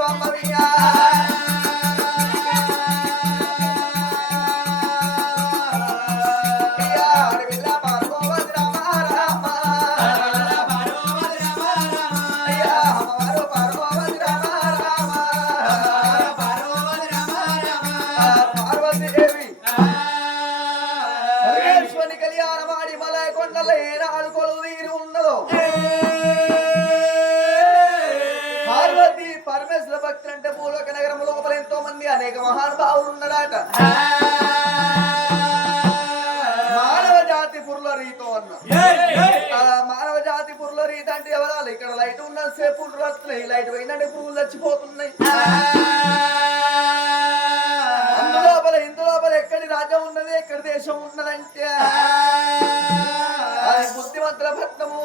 స్వామియా అనేక మహానుభావులు ఉన్నాడట మానవ జాతి పురుల రీతో అన్న మానవ జాతి పురుల రీత అంటే ఎవరాలు ఇక్కడ లైట్ ఉన్న సేపు వస్తున్నాయి లైట్ పోయిందంటే పురుగులు చచ్చిపోతున్నాయి ఇందులోపల ఎక్కడి రాజ్యం ఉన్నది ఎక్కడి దేశం ఉన్నదంటే అది బుద్ధిమంతుల పట్నము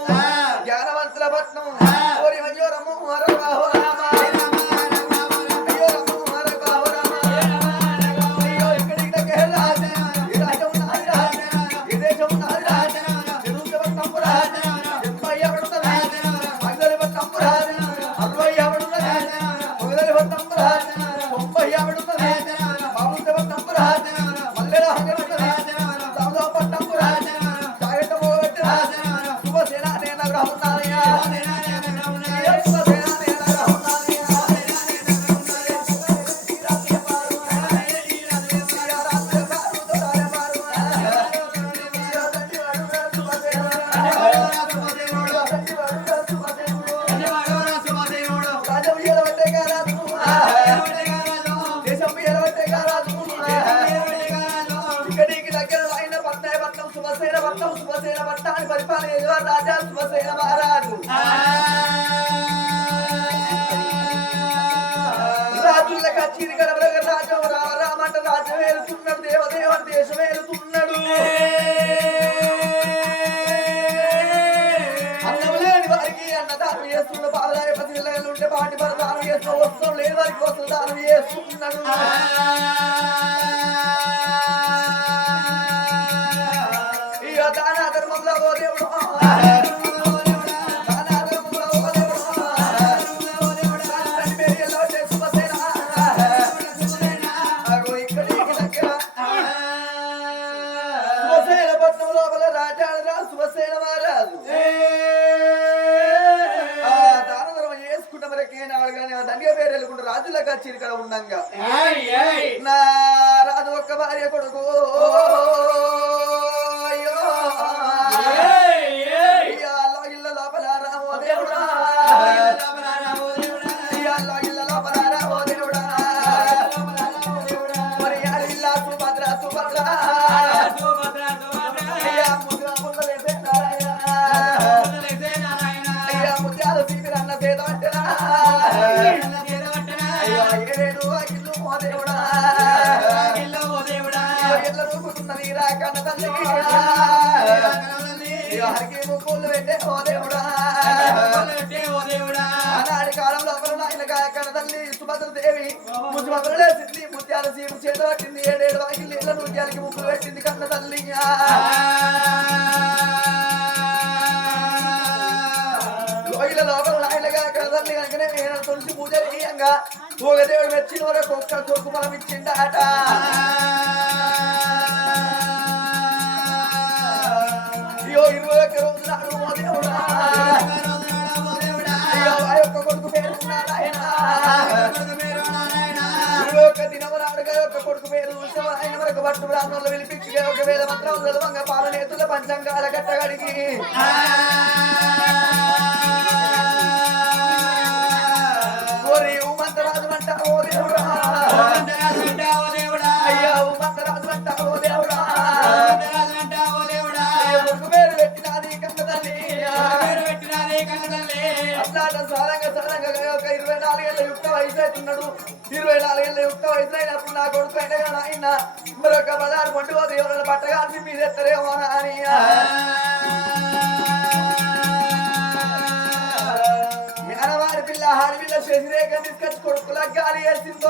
జ్ఞానవంతుల పట్నము రాజా శుభసేన మహారాజు రాజుల కచ్చిరి కనబడగ రాజం రామంట రాజ్యం ఏలుతున్నాడు దేవదేవుడు దేశం ఏలుతున్నాడు అన్నం లేని వారికి అన్నదానం చేస్తున్న బాలదాయ పసిపిల్లలు ఉంటే పాటి పరదానం చేస్తున్న వస్త్రం లేని వారికి వస్త్ర దానం చేస్తున్నాడు దాన ధర్మంలో ఓ దేవుడు రాజులకు వచ్చి ఇక్కడ ఉండంగా నా రాజు ఒక్క భార్య కొడుకు ఇళ్ళ లోపల రామో దేవుడా ఇళ్ళ లోపల రామో దేవుడా మరి ఇల్లా సుభద్ర సుభద్ర ముత్యాలు తీపిరన్న సేద అంటేనా ముక్కులు పెట్టే ఓ దేవుడా ఆనాటి కాలంలో కన్న తల్లి సుభద్ర దేవి ముద్దులే సిద్ధి ముత్యాల సీపు చేత పట్టింది 7 వాకిళ్ళు ఇళ్ళ నృత్యాలకి ముక్కులు పెట్టింది కన్న తల్లి లోయల లోపల నాయనగా కన్న తల్లి కనుకనే నేను తులసి పూజ చేయంగా ఒక దేవుడు మెచ్చిన వరకు ఒక్క కొడుకు మనం ఇచ్చిండాట అయ్యో 21 రోజులు నాడు ఓ దేవుడా అయ్యో ఆ యొక్క కొడుకు పేరు నారాయణ 21 దినము నాడుగా యొక్క కొడుకు పేరు ఆయన వరకు పట్టు బ్రాహ్మణులు పిలిపించి ఒక వేద మంత్రం చదవంగా పాలనేతుల పంచంగాల కట్టగడిగి ఉమంతరాజు అంట ఓ దేవుడా అయ్యా ఉమంతరాజు అంట ఓ దేవుడా పేరు పెట్టినది కన్న తల్లి అట్లాట సారంగా ఒక 24 ఏళ్ళ యుక్త వయసు అవుతున్నాడు 24 ఏళ్ళ యుక్త వయసు అయినప్పుడు నా కొడుకు అయినా ఆయన మరొక 16 పండుగ దేవుళ్ళ పట్టగాల్సి మీద ఎత్తరేమో అని మేనవారి పిల్ల హారి పిల్ల శశిరేఖ తీసుకొచ్చి కొడుకుల గాలి వేసిందో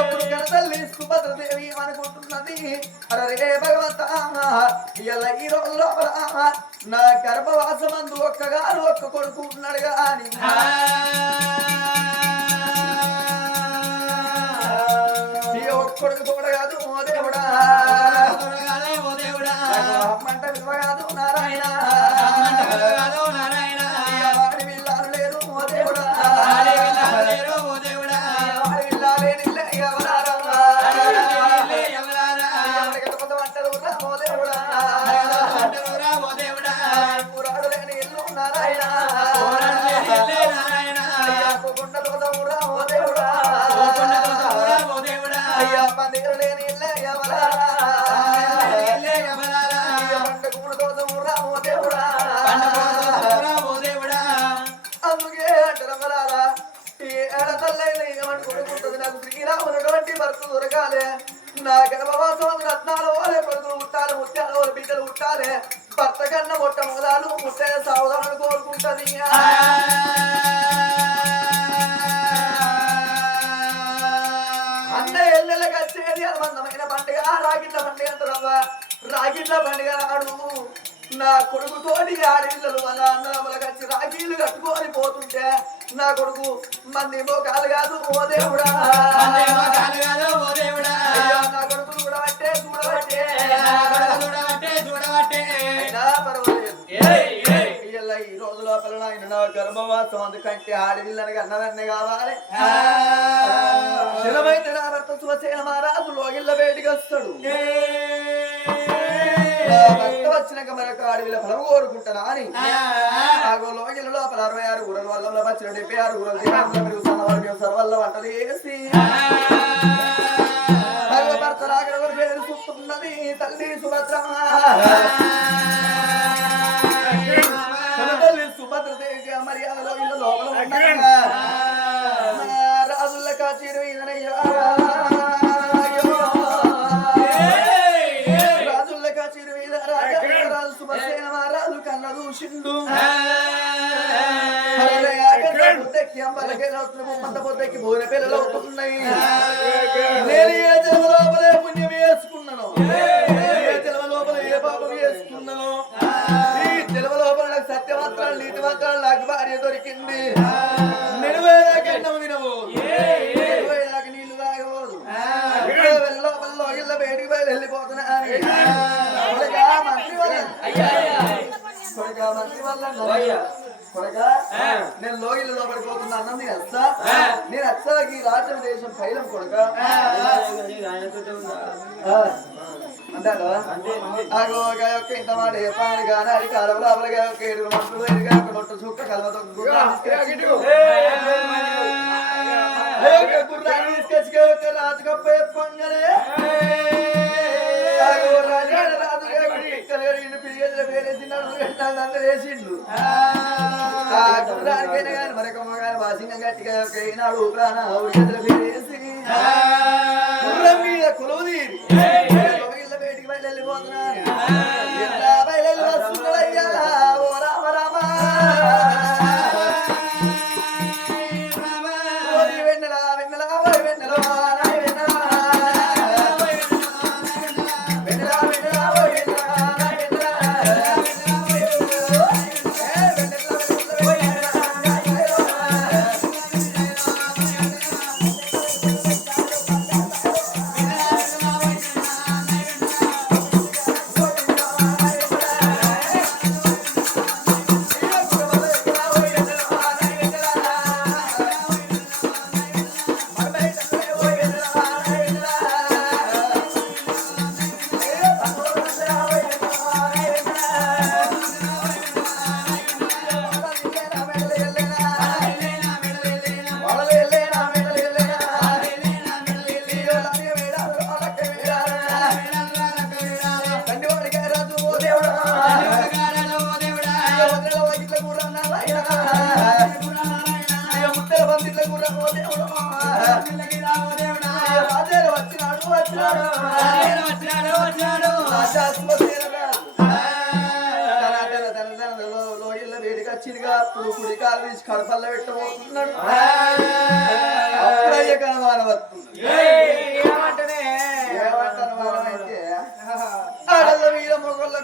అప్పుడు కనతల్లి సుభద్ర సుభద్రదేవి అనుకుంటున్నది అరే భగవంత ఇలా ఈ రోజు లోపల నా గర్భవాసమందు ఒక్కగాను ఒక్క కొడుకు ఉన్నాడు కానీ కొడుకు తోడగాదు ఓ దేవుడా మంట విలువగాదు నారాయణ వాడి విల్లాలు లేరు ఓ దేవుడా వాడి విల్లాలేని పురాడు లేని ఇల్లు నారాయణ కొండ తోదమురా ఓ దేవుడా అయ్యా పందిరు లేని ఇల్లే పంట కూడ తోదమురా ఓ దేవుడా అందుకే అంటారా ఈ ఏడతల్లైన ఏమని కొడుకుంటుంది నాకు శ్రీరామునటువంటి భర్త దొరకాలే నా గర్భవాసం రత్నాలు వాళ్ళే కొడుకులు ఉట్టాలి ముత్యాలు వాళ్ళ బిడ్డలు ఉట్టాలి భర్త కన్నా మొట్ట మొదలు ముట్టే సావధానం కోరుకుంటది అన్న ఎల్లెళ్ళకి వచ్చేది అనుబంధమైన పండుగ రాగిట్ల పండుగ అంటారవ్వ రాగిట్ల పండుగ నాడు నా కొడుకుతోటి ఆడపిల్లలు వాళ్ళ అన్నదమ్ములకు వచ్చి రాఖీలు కట్టుకొని పోతుంటే నా కొడుకు మంది మోకాలు కాదు ఓ దేవుడా నా కొడుకు చూడబట్టే పర్వాలేదు ఈ రోజు లోపల ఆయన నా గర్భవాసం అందుకంటే ఆడపిల్లని అన్నదన్నే కావాలి శిలమైతే నా భర్త శివసేన మహారాజు లోగిళ్ళ బయటికి వస్తాడు భర్త వచ్చినాక మరొక ఆడవిల ఫలం కోరుకుంటానా అని ఆగో లోగిళ్ళ లోపల 66 ఊరల వల్ల వచ్చిన 76 ఊరలు సర్వల్ల వంటలు వేసి భర్త రాగడ పేరు చూస్తున్నది తల్లి సుభద్ర తల్లి సుభద్రదేవి మర్యాదలో ఇళ్ళ లోపల రాజుల కాచీరు ఇదనయ్యా రాజుల కాచీరు మీద రాజు సుభసేన మహారాజు కన్న దూషిండు పొద్దెక్కి భోజన పిల్లలు అవుతున్నాయి నేను ఏ జన్మ లోపలే పుణ్యం వేసుకున్నాను ఏ జన్మ లోపల ఏ పాపం వేసుకున్నాను ఈ జన్మ లోపల నాకు సత్యమాత్రాలు నీతి మాత్రాలు నాకు భార్య దొరికింది నిలువేదాకన్నం వినవు నిలువేదాక నీళ్లు తాగబోదు లోపల ఇళ్ళ బయటికి బయలు వెళ్ళిపోతున్నా మంత్రి వల్ల కొడగా నేను లోగిల లోపలికి పోతున్నా అన్నం నేను వస్తా నేను వచ్చాకి రాజ్యం దేశం పైలం కొడక అంటాడు ఆగో యొక్క ఇంత మాట చెప్పాను కానీ అది కాలంలో అవలగా ఒక 7 మనుషులు ఎదుగా ఒక నొట్టు చుక్క కలవతో గుర్రాన్ని తీసుకొచ్చి రాజు గొప్ప చెప్పంగానే వేసిండు గుర్రానికైనా కానీ మరొక మగాని వాసింగం గట్టిగా ఈనాడు వేసి గుర్రం మీద కొలువు తీరి బయటికి బయలుపోతున్నాను బయలు వస్తున్నాయ్యా ఓ రామ రామ వెన్నెల వెన్నెల వెన్నెల కుడి కాలు తీసి కడపల్ల పెట్టబోతున్నాడు అప్పుడయ్య కనవాన వస్తుంది ఏమంటనే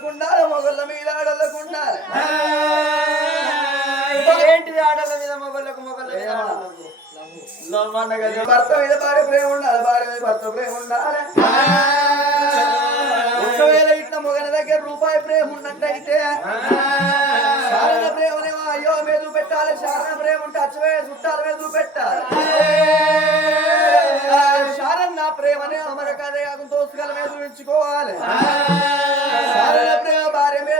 ఆడోళ్ళకుండాలి మొగళ్ళ మీద ఆడోళ్ళకుండాలి ఏంటిది ఆడల మీద మొగళ్ళకు మొగళ్ళ మీద ఆడలకు భర్త మీద భార్య ప్రేమ ఉండాలి భార్య మీద భర్త ప్రేమ ఉండాలి ఒకవేళ ఇట్లా మొగల దగ్గర రూపాయి ప్రేమ ఉన్నట్టయితే శారద ప్రేమనేమో అయ్యో మీద పెట్టాలి శారద ప్రేమ ఉంటే అచ్చవే చుట్టాల మీద పెట్టాలి శారద నా ప్రేమనే అమర కథ దోసుగల మీద చూపించుకోవాలి శారద ప్రేమ భార్య మీద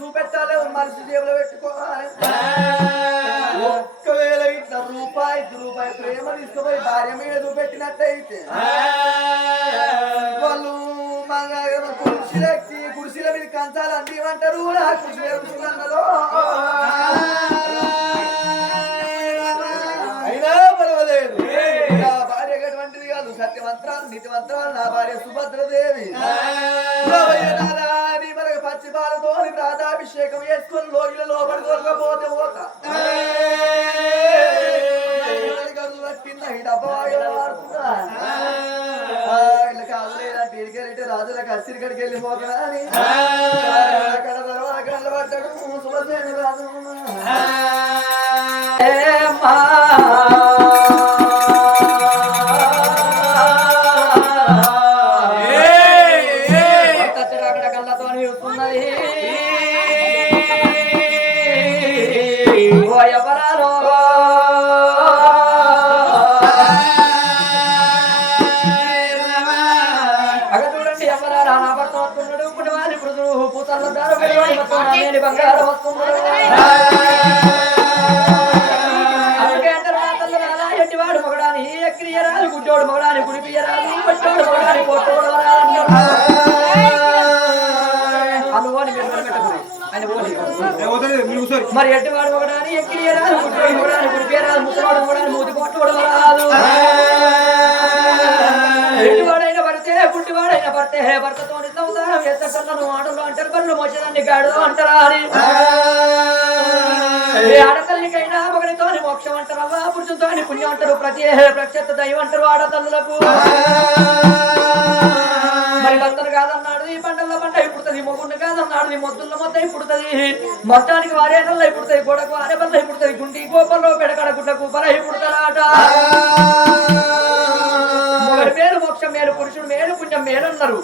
చూపెట్టాలి మనిషి జేబులో పెట్టుకోవాలి ఒక్కవేళ ఇట్లా రూపాయి ప్రేమ తీసుకుపోయి భార్య మీద చూపెట్టినట్టయితే వాళ్ళు కుర్చీల మీద కంచాలు అందిమంటారు కుర్చీలో అయినా పర్వాలేదు నా భార్య అటువంటిది కాదు సత్యమంత్రాలు నీతిమంత్రాలు నా భార్య సుభద్రదేవి మనకు పచ్చి పాలతో ప్రాతాభిషేకం చేసుకొని లోగిల లోపలి దొరకపోతే పోతా రాజులకు అసిరికడికి వెళ్ళిపోతా అని అక్కడ తర్వాత కళ్ళ పడ్డాడు సుభద్రేణి రాజు అక్కడ కళ్ళతో ఉన్నది ఎవరాలో బంగారం వస్తున్నాడు ఎట్టివాడు మొగడాని ఎక్కిరియరాలు గుడ్డోడు మొగడాని గుడిపియరాలు కొట్టోడు మొగడాని కొట్టోడు మరి ఎట్టివాడు మొగడాని ఎక్కిరియరాలు గుడ్డోడు మొగడాని గుడిపియరాలు ముసలోడు మొగడాని మూతి కొట్టోడు రాదు ఎట్టివాడైనా పడితే పుట్టివాడైనా పడితే భర్తతో సంసారం ఎత్తను ఆటలు అంటారు బళ్ళు మోసేదాన్ని గాడు అంటారా అని ఆడతల్లికైనా ఒకరితో మోక్షం అంటారు అవ్వ పురుషులతో పుణ్యం అంటారు ప్రత్యక్ష దైవం అంటారు ఆడతల్లులకు మరి భర్తను కాదన్నాడు ఈ పంటల్లో పంట పుడుతుంది మొగ్గుండు కాదన్నాడు ఈ మొద్దుల్లో మొత్తం పుడుతుంది మొత్తానికి వారే నల్ల పుడుతాయి గోడకు వారే బల్ల పుడుతుంది గుంటి గోపంలో పెడకడ గుడ్లకు బల పుడతారాట మేలు మోక్షం మేలు పురుషుడు మేలు పుణ్యం మేలు అన్నారు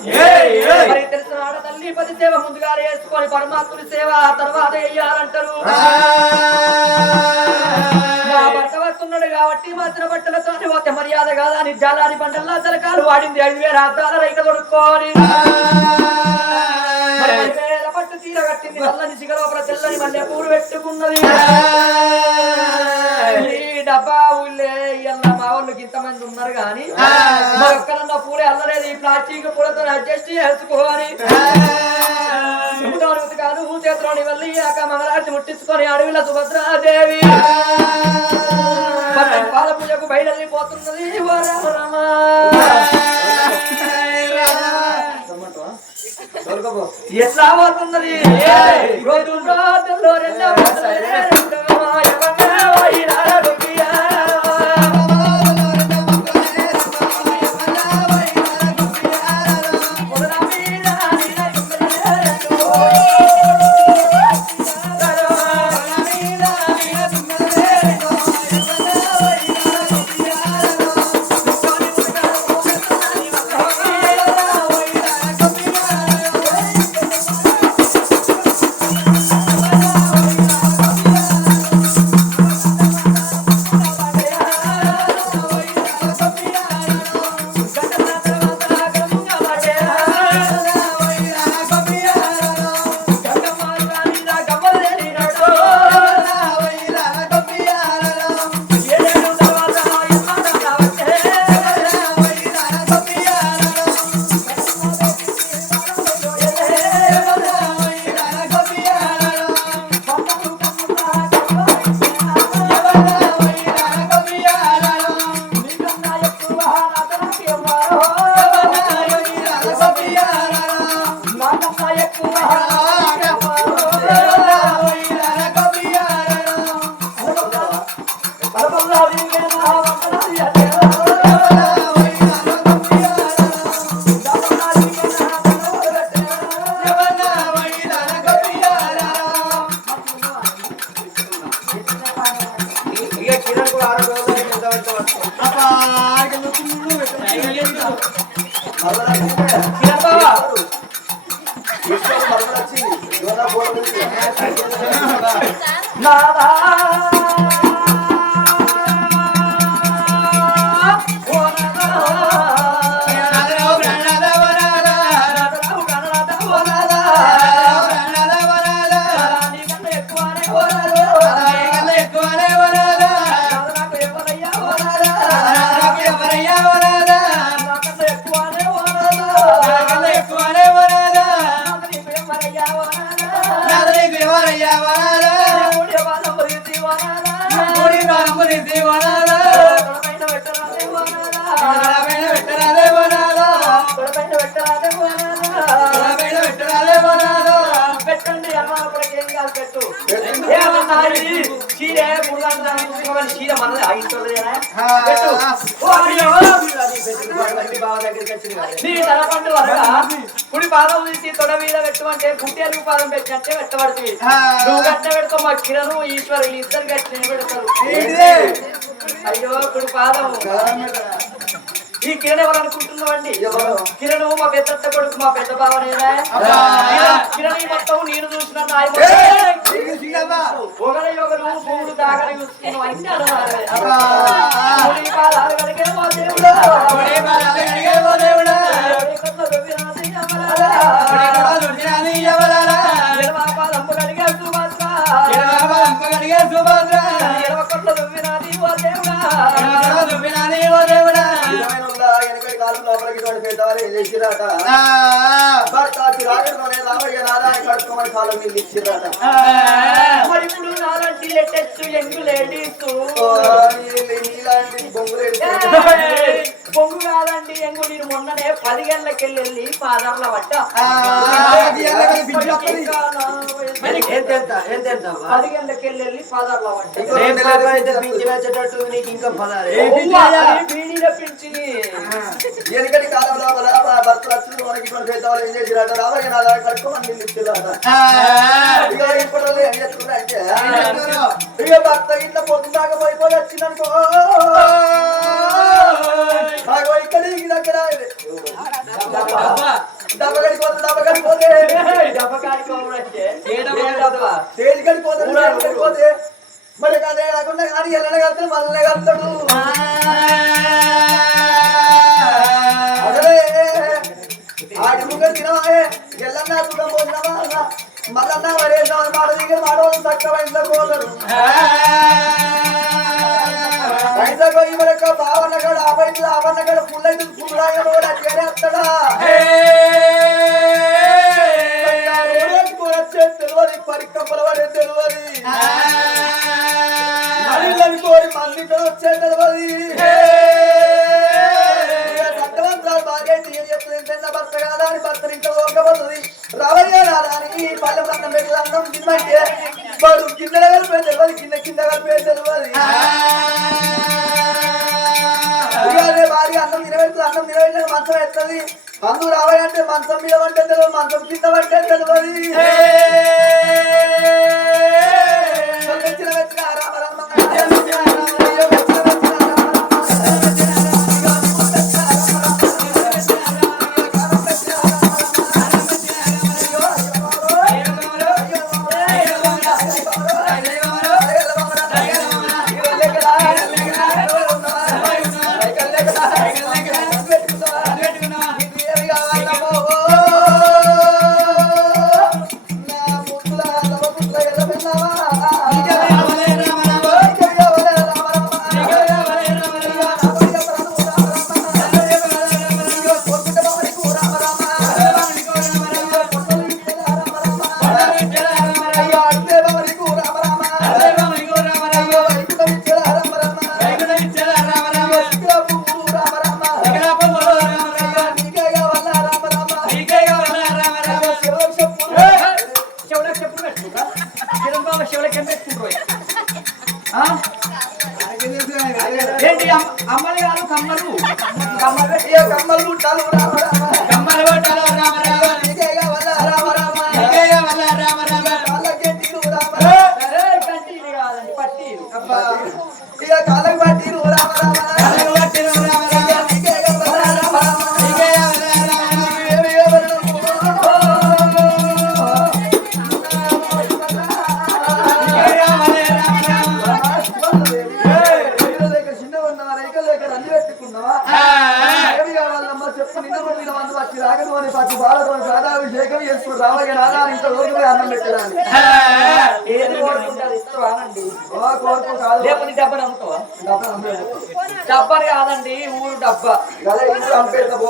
మరి తెలిసిన ఆడతల్లి పది సేవ ముందుగా వేసుకొని పరమాత్ముడి సేవ తర్వాత వేయాలంటారు భర్త వస్తున్నాడు కాబట్టి మాసిన బట్టలతో పోతే మర్యాద కాదా అని జాలాని బండల్లా తలకాలు వాడింది 5,000 అద్దాల రైక కొడుకోని పట్టు తీర కట్టింది నల్లని సిగలోపల తెల్లని మళ్ళీ పూలు పెట్టుకున్నది డబ్బా ఊళ్ళే ఇయ్యాల మా వాళ్ళకి ఇంతమంది ఉన్నారు కానీ ఒక్కరన్నా పూలే అల్లలేదు ఈ ప్లాస్టిక్ పూలతో అడ్జస్ట్ చేసుకోవాలి కాదు చేతిలోని వెళ్ళి ఆక మంగళారతి ముట్టించుకొని అడవిలో సుభద్రాదేవి పాల పూజకు బయలుదేరిపోతున్నది ఎట్లా పోతున్నది కిరణ్ బావా నాదా కుడి పాదం తీసి తొడ మీద పెట్టమంటే గుట్టేరు పాదం పెట్టినట్టే పెట్టబడుతుంది నువ్వు గట్ట పెడతావు మా కిరణు ఈశ్వరు ఇద్దరు గట్టిన పెడతారు అయ్యో కుడి పాదం ఈ కిరణ్ ఎవరు అనుకుంటున్నావండి కిరణ్ మా పెద్ద కొడుకు మా పెద్ద బావనేనా కిరణ్ మొత్తం నేను చూసిన ఒకరు భూములు దాగని చూస్తున్నావు అన్ని మరి ఇప్పుడు నాలాంటి లేటెస్ట్ యంగ్ లేడీస్ పొంగు కాదండి ఎంగు నేను మొన్ననే 10 గంటలకెళ్ళి పాదార్ల పడ్డ 10 గంటలకెళ్ళి పాదార్ల పడ్డ బీడీల పించి ఎనకటి కాలంలో భర్త లక్షలు మనకి పేదవాళ్ళు ఏం చేసిరాట రావయ్య నాదా కట్టుకోమని ఇచ్చేదాట ఇప్పుడు ఏం చేస్తున్నారంటే ఇక భర్త ఇంట్లో పొద్దుదాకా పోయిపోయి వచ్చిందనుకో ఇక్కడ ఈ దగ్గర దెబ్బకడిపోతే తేలికడిపోతే మరి అదే కాకుండా కానీ ఎల్లనే కడతాడు మళ్ళీ కడతాడు అదే ఆడి ముగ్గురు తినవాయే ఎల్లన్నా కూడా పోతున్నావా మళ్ళన్నా మరేద్దాం మాట దగ్గర మాడవాళ్ళు తక్కువ ఇంట్లో పోతారు ఈ మనకు బావన్నగాడు ఆపన్నగాడు పుల్లైదు పుల్లాగా చేరేస్తాడా తెలియదు పరికంపల పడే తెలియదు మళ్ళీ కోరి మంది వచ్చే తెలియదు సత్యవంతరాలు బాగా ఏం చెప్తుంది చిన్న భర్త కాదా అని భర్తని ఇంట్లో ఓకపోతుంది రావయ్య రాదా అని పల్లె అన్నం పెట్టి అన్నం తిన్నంటే వాడు కింద కలిపే తెలియదు కింద కలిపే తెలియదు భార్య అన్నం తినబెడుతుంది అన్నం తినబెట్టిన మంచం ఎత్తది అందు రావయ్య అంటే మంచం మీద పట్టే తెలియదు మంచం కింద పట్టే తెలియదు ఏంటి అమ్మలు కాదు కమ్మలు కమ్మలు ఉంటారు కమ్మలు పట్టాలి రామ రామ నీకేగా వల్ల రామ రామ నీకేగా వల్ల రామ రామ కాళ్ళకి తీరు రామ కంటిలు కాదండి పట్టీలు ఇక కాళ్ళకి పట్టీలు రామ రామ కాళ్ళకి పట్టీలు రామ రామ నీకేగా వల్ల రామ రామ నీకేగా వల్ల పచ్చి బాలతో సాదాభిషేకం చేసుకుని రావయ్య నాదా ఇంత రోజులు అన్నం పెట్టడానికి ఏది కోరుకుంటారు ఇస్తావానండి కోరుకు కాదు లేకపోతే డబ్బని అమ్ముతావా డబ్బని కాదండి ఊరు డబ్బా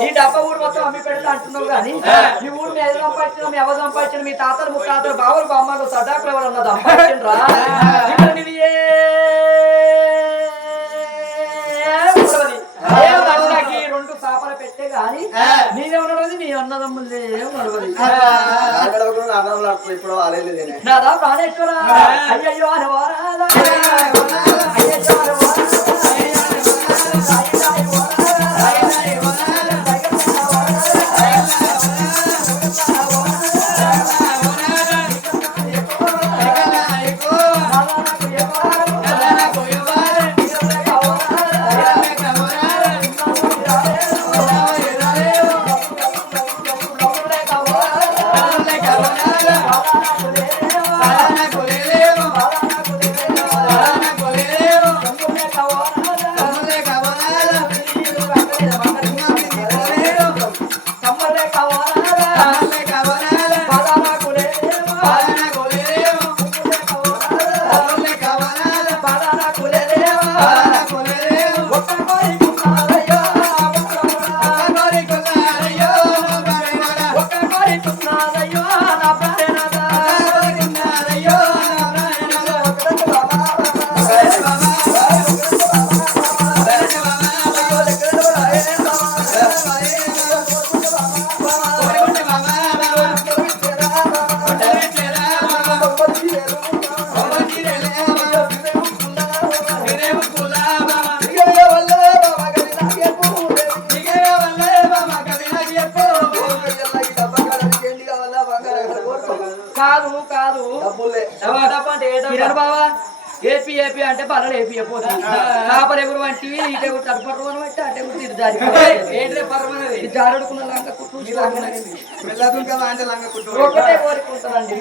ఈ డబ్బా ఊరు మొత్తం అమ్మి పెడతా అంటున్నావు కానీ ఈ ఊరు మీ ఎదురు సంపాదించిన మీ ఎవరు సంపాదించిన మీ తాతలు ముత్తాతలు బావులు బామ్మలు సదాకులు ఎవరు అన్నది సంపాదించరా రెండు పాపలు పెట్టే గాని నీదే ఉన్నది నీ అన్నదమ్ములే నడవది ఇప్పుడు అలేదు నాదా ప్రాణేశ్వర అయ్యయ్యో అనవారాదా అయ్యయ్యో ఏపీ ఏపీ అంటే పర్లేదు ఏపీ చేపలు ఎగురు వంటి ఇటే తడపడు అని బట్టి అటే తిరిగి జారుడుకున్న లంక కుట్టు ఒకటే కోరుకుంటానండి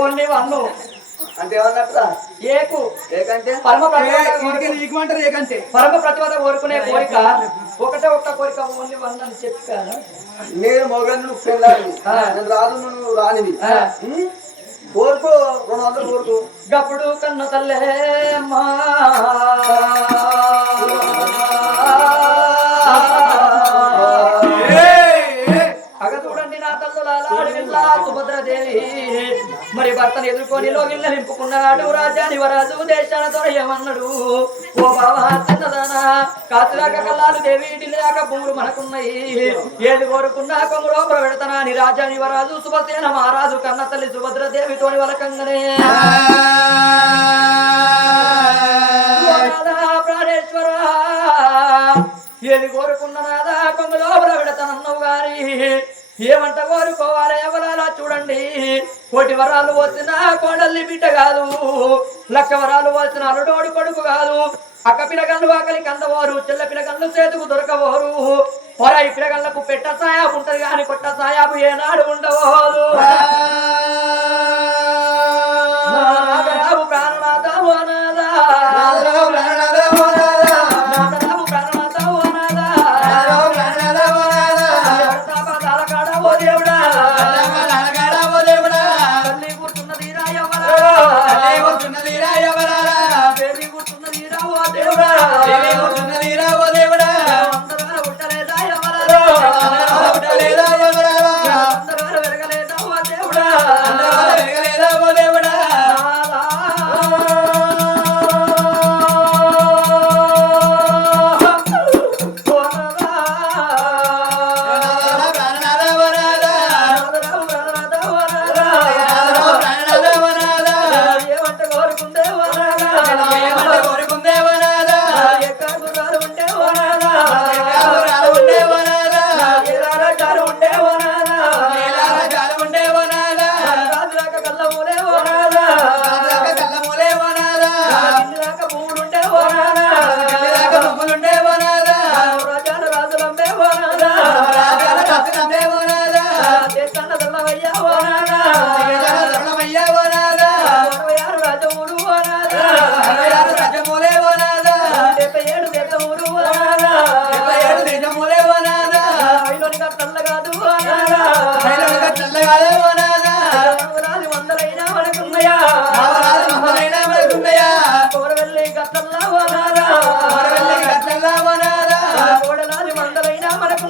ఓన్లీ వన్ అంటే ఏమన్నట్రా ఏకు ఏకంటే పరమ ప్రతిభత కోరుకునే కోరిక ఒకటే ఒక్క కోరిక ఓన్లీ వన్ అని చెప్పి నేను మొగను పెళ్ళాలి నేను రాదు నువ్వు రానివి కోరుకో 200 కోరుకో గప్పుడు కన్న తల్లే అమ్మా అగ చూడండి నా తల్లులా సుభద్రదేవి మరి భర్తను ఎదుర్కొని లోగిళ్ళ నింపుకున్నాడు రాజాని వరాజు దేశాల దొరయమన్నాడు ఓ బావా చిన్నదానా కాసులాక కల్లాలు దేవి ఢిల్లీలాక భూములు మనకున్నాయి ఏది కోరుకున్నా కొంగులో పెడతానా అని రాజాని వరాజు సుభసేన మహారాజు కన్న తల్లి సుభద్రదేవితోని వలకంగానే ప్రాణేశ్వర ఏది కోరుకున్న నాదా కొంగులో పెడతానన్నావు గాని ఏమంట కోరుకోవాలి ఎవరాలా చూడండి కోటి వరాలు వచ్చిన కోడల్ని బిడ్డ కాదు లక్ష వరాలు వచ్చిన అల్లుడోడు కొడుకు కాదు అక్క పిల్లగళ్ళు ఆకలి కందవారు చెల్ల పిల్లగళ్ళు చేతుకు దొరకవారు పొరాయి పిల్లగళ్ళకు పెట్ట సాయాబు ఉంటది కానీ కొట్ట సాయాబు ఏనాడు ఉండవోదు ప్రాణనాథము అనాదా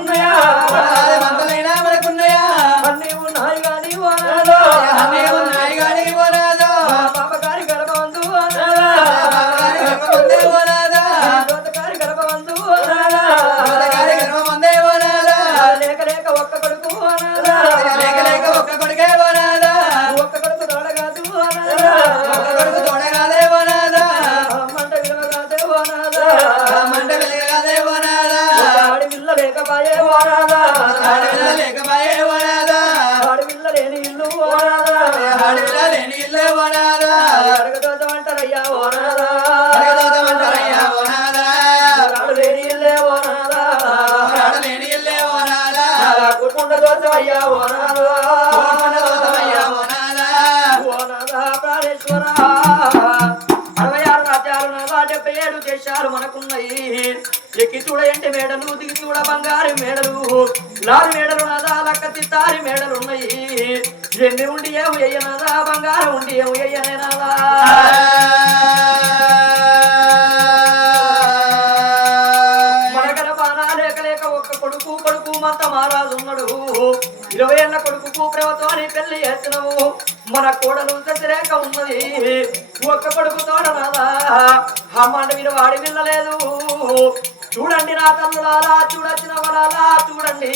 మనకున్నాయా మందలైనా మనకున్నాయా అన్నీ ఉన్నాయి కానీ ఓనాదా అన్నీ ఉన్నాయి కానీ ఓనాదా పాపగారి గర్భవంతు గర్భమందే ఓనాదా దోతగారి గర్భవంతు ఓనాదా గారి గర్భమందే ఓనాదా లేక లేక ఒక్క కొడుకు ఓనాదా లేక లేక ఒక్క కొడుకే ఓనాదా ఒక్క కొడుకు తోడగాదు ఓనాదా ఒక్క కొడుకు తోడగాదే ఓనాదా మంట విలువగాదే ఓనాదా మంట వెలగగాదే ఓనాదా ఆడి పిల్ల లేకపాయే ఓనాదా ఆడవిల్ల లేకపాయే ఓనాదా ఆడపిల్ల లేని ఇల్లు ఓనాదా ఆడవిల్ల లేని ఇల్లే ఓనాదా అడగదోచమంటారయ్యా ఓనాదా అడగదోతమంటారయ్యా ఓనాదా ఆడు లేని ఇల్లే ఓనాదా ఆడలేని ఇల్లే ఓనాదా కుటుంబ దోచమయ్యా ఓనాదా దోతమయ్యా ఓనాదా ఓనాదా ప్రాణేశ్వర 66 రాజ్యాలు నాదా 77 దేశాలు మనకున్నాయి ఎక్కి చూడ ఎంటి మేడలు దిగి చూడ బంగారు మేడలు లారు మేడలు నాదా లక్క తిత్తారి మేడలు ఉన్నాయి ఎన్ని ఉండి ఏము ఎయ్యనాదా బంగారం ఉండి ఏము ఎయ్యనేనాదా మనకన బాణా లేక లేక ఒక్క కొడుకు కొడుకు మంత మహారాజు ఉన్నాడు 20 ఏళ్ల కొడుకు ప్రేమతో అని పెళ్లి చేసినవు మన కోడలు సతిరేక ఉన్నది ఒక్క కొడుకు తోడనాదా అమ్మంట మీరు వాడి పిల్లలేదు చూడండి నా తల్లులాలా చూడొచ్చిన వరాలా చూడండి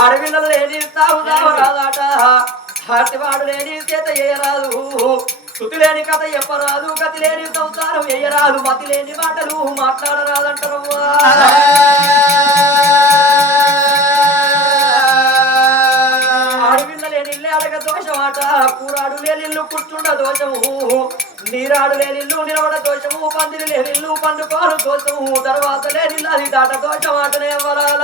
ఆడపిల్లలు లేని సాగుదావరాదాట హాటివాడు లేని చేత చేయరాదు శృతి లేని కథ చెప్పరాదు గతి లేని సంసారం వేయరాదు మతి లేని మాటలు మాట్లాడరాదంటారు ఆడపిల్ల లేని ఇల్లే అడగ దోషమాట కూరాడు లేని ఇల్లు కూర్చుండ దోషము నీరాడు లేని ఇల్లు నిలవడ దోషము పందిరి లేని ఇల్లు పండుకోరు దోషము తర్వాత లేని ఇల్లు అది దాట దోషమాటనే వరాల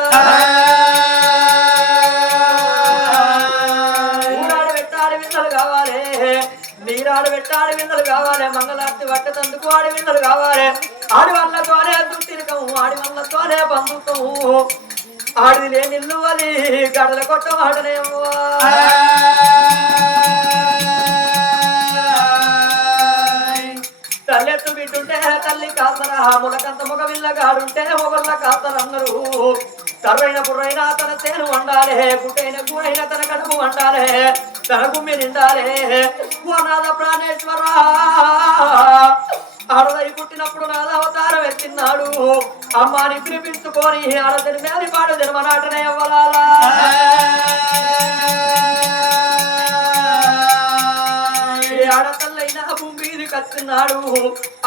ఊరాడు పెట్టాలి విన్నలు కావాలి నీరాడు పెట్టాలి విన్నలు కావాలి మంగళార్తి పట్టతందుకు ఆడి విన్నలు కావాలి ఆడి వల్లతోనే దుట్టిరికము ఆడి వల్లతోనే బంధుత్వము ఆడిది లేని ఇల్లు అది గడల కొట్ట ఆడనేమో తల్లెత్తు బిడ్డుంటే తల్లి కాసరా ములకంత మొగ విల్లగాడుంటే మొగళ్ళ కాసరన్నారు సర్వైన బుర్రైనా తన తేను వండాలే పుట్టైన గూడైన తన కడుపు వండాలే తన గుమ్మి నిండాలే ఓ నాద ప్రాణేశ్వర ఆడదై పుట్టినప్పుడు నాద అవతారం ఎత్తిన్నాడు అమ్మాని పిలిపించుకొని ఆడదని మేలి పాడు జన్మనాటనే అవ్వాలా ఆడతల్లైనా భూమిది కత్తున్నాడు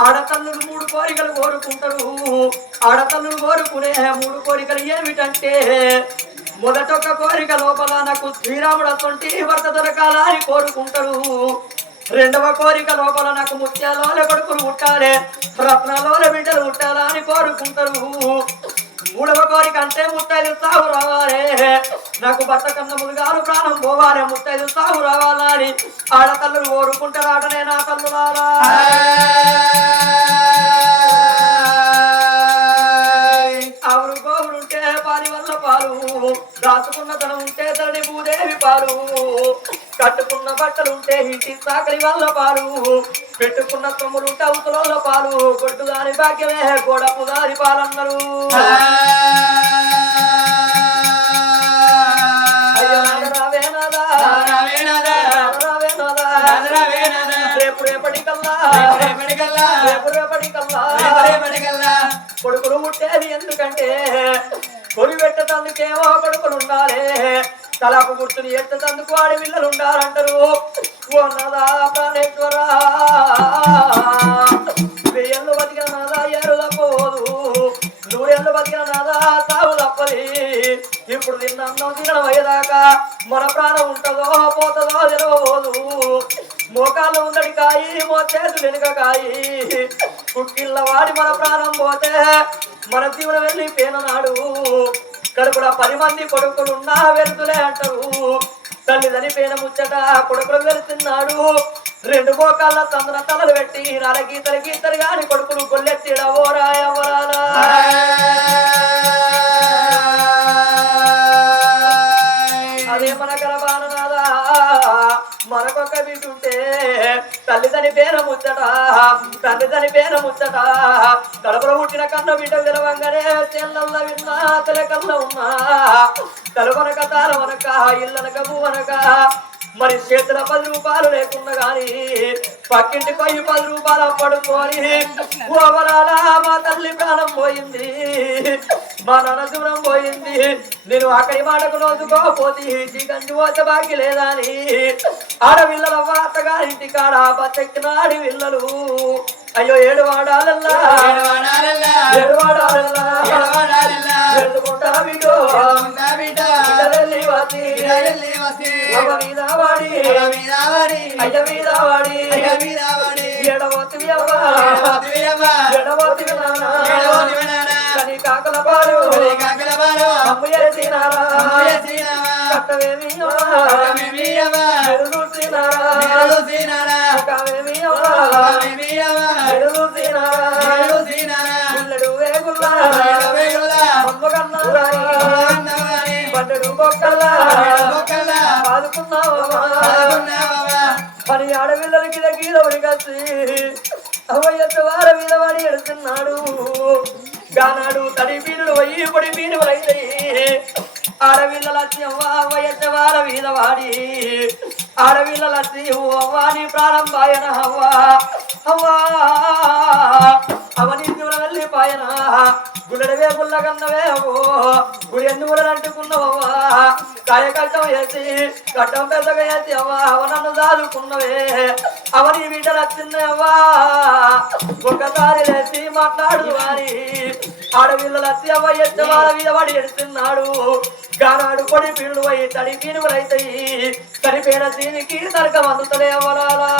ఆడతల్లులు 3 కోరికలు కోరుకుంటారు ఆడతల్లులు కోరుకునే 3 కోరికలు ఏమిటంటే మొదటొక్క కోరిక లోపల నాకు శ్రీరాముడు అటువంటి భర్త దొరకాలా అని కోరుకుంటారు రెండవ కోరిక లోపల నాకు ముత్యాలోల కొడుకులు పుట్టాలి రత్నాలోల బిడ్డలు పుట్టాలా అని కోరుకుంటారు మూడవ కోరిక అంటే ముత్తైదు సాగు రావాలి నాకు భర్త కన్నములు గారు ప్రాణం పోవాలి ముత్తైదు సాగు రావాలా అని ఆడతల్లులు కోరుకుంటారాటనే నా తల్లులారా ఆవురు గోవులుంటే పాలి వల్ల పాలు దాచుకున్న తన ఉంటే తనని భూదేవి పాలు కట్టుకున్న బట్టలుంటే ఇంటి సాకరి వల్ల పాలు పెట్టుకున్న తమ్ములుంటే అవతల పాలు కొట్టుదాని భాగ్యమే గోడపు దారి పాలన్నారు కొడుకులు పుట్టేది ఎందుకంటే కొలి పెట్టేందుకేమో కొడుకులు ఉండాలి తలకు గుర్తుని ఎత్తేందుకు ఆడి పిల్లలు ఉండాలంటారు ఓ నాదా ప్రాణేశ్వర వెయ్యేళ్ళు బతికిన నాదా ఏరు తప్పదు 100 ఏళ్ళు బతికిన నాదా తావు తప్పది ఇప్పుడు తిన్న అన్నం తినడం అయ్యేదాకా మన ప్రాణం ఉంటుందో పోతుందో తెలవబోదు మోకాళ్ళు ఉందడి కాయి మోచేతు వెనుక కాయి కుక్కిళ్ళ వాడి మన ప్రాణం పోతే మన జీవనం వెళ్ళి పేననాడు కడుపుల 10 మంది కొడుకులున్నా వెళ్తులే అంటారు తల్లి చనిపోయిన ముచ్చట కొడుకులు వెళ్తున్నాడు 2 మోకాళ్ళ తందన తలలు పెట్టి గీతలు గాని కొడుకులు కొల్లెత్తిడవో రాయవరాలా అదే మన గర్భాననాదా మనకొక బిడ్డుంటే తల్లిదని పేర ముచ్చట తండ్రిదని పేర ముచ్చట కడపలో పుట్టిన కన్న బిడ్డ తెలవంగానే తెల్లల్ల విన్నా తెలకల్ల ఉన్నా తలవనక తారవనక ఇల్లనక భూవనక మరి చేతుల 10 రూపాయలు లేకుండా గాని పక్కింటి పై 10 రూపాయలు పడుకొని ఓవరాలా మా తల్లి ప్రాణం పోయింది మా నాన్న దూరం పోయింది నేను ఆఖరి మాటకు నోచుకోపోతే చికంజు పోతే బాకి లేదా అని ఆడవిల్లల అత్తగారింటి కాడ బతెక్కినాడి విల్లలు అయ్యో ఏడు వాడాలల్లా ఎడుకుంటా బిడ్డో అయ్య మీద వాడి ఎడవతివి ఎడవతివి కని కాకల పాడు అమ్ము చేసినారా కట్టవేమి కావేమి గుల్లడు వేగుల్లా అమ్మ కన్నా పన్నెడు బొక్కల్లా ఆదుకున్నావా మరి ఆడపిల్లలకి గీదవడి కలిసి అవయ్యత వార మీద వాడి ఎడుతున్నాడు గానాడు తడి పీనుడు వయ్యి పొడి పీనులు అయితే ఆడపిల్లల అవయ్యత వార మీద వాడి ఆడపిల్లల అవ్వాని ప్రారంభాయన అవ్వా అవ్వా అవని వెళ్ళిపాయన గుడవే గుల్ల కన్నవే అవో గుడి ఎన్ని గుడలు అంటుకున్నావా కాయకట్టం వేసి కట్టం పెద్దగా వేసి అవ్వా అవ నన్ను దాదుకున్నవే అవని బిడ్డలు వచ్చిందవ్వా ఒకసారి లేచి మాట్లాడు అని ఆడపిల్లలు వచ్చి అవ్వ ఎత్తే వాళ్ళ మీద వాడి ఎడుతున్నాడు గానాడు పొడి పీనులు అయ్యి తడి పీనుగులు అవుతాయి చనిపోయిన దీనికి నరకం అందుతలే అవ్వలాలా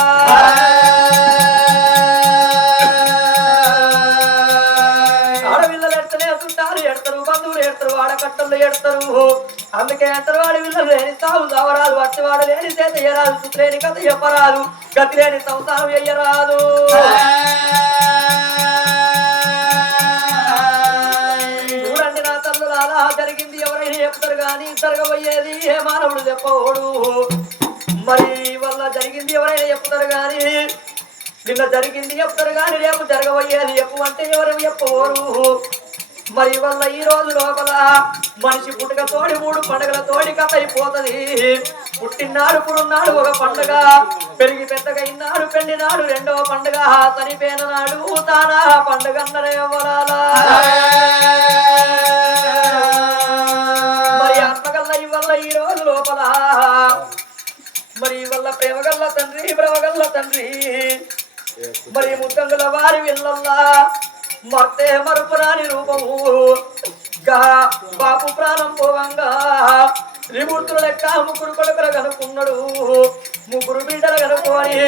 ఆడపిల్లలు ఎడతనే చుట్టాలు ఎడతారు బంధువులు ఎడతారు ఆడకట్టలు ఎడతారు అందుకే ఎడతారు ఆడపిల్లలు లేని సాగు చావరాదు వచ్చేవాడు లేని చేత ఎయ్యరాదు సులేని కథ చెప్పరాదు గతి లేని సంసారం వెయ్యరాదు చూడండి నా తల్లు అలా జరిగింది ఎవరైనా చెప్తారు కానీ జరగబోయేది ఏ మానవుడు చెప్పవడు మరి వల్ల జరిగింది ఎవరైనా చెప్తారు కానీ నిన్న జరిగింది చెప్తారు కానీ రేపు జరగబోయేది చెప్పు అంటే ఎవరు చెప్పవరు మరి వల్ల ఈ రోజు లోపల మనిషి పుట్టుక తోడి 3 పండుగల తోడి కథ అయిపోతుంది పుట్టినాడు పుడున్నాడు ఒక పండుగ పెరిగి పెద్దగా ఇన్నాడు పెళ్లినాడు 2వ పండుగ చనిపోయిన నాడు తానా పండుగ అన్నరే ఎవరాలా మరి ఆత్మగల్ల ఇవల్ల ఈ రోజు లోపల మరి వల్ల ప్రేమగల్ల తండ్రి బ్రవగల్ల తండ్రి మరి ముద్దంగుల వారి విల్లల్లా మర్తే మరుపురాని రూపము బాపు ప్రాణం పోవంగా త్రిమూర్తుల లెక్క 3 కొడుకులు కనుక్కున్నాడు 3 బిడ్డలు కనుక్కొని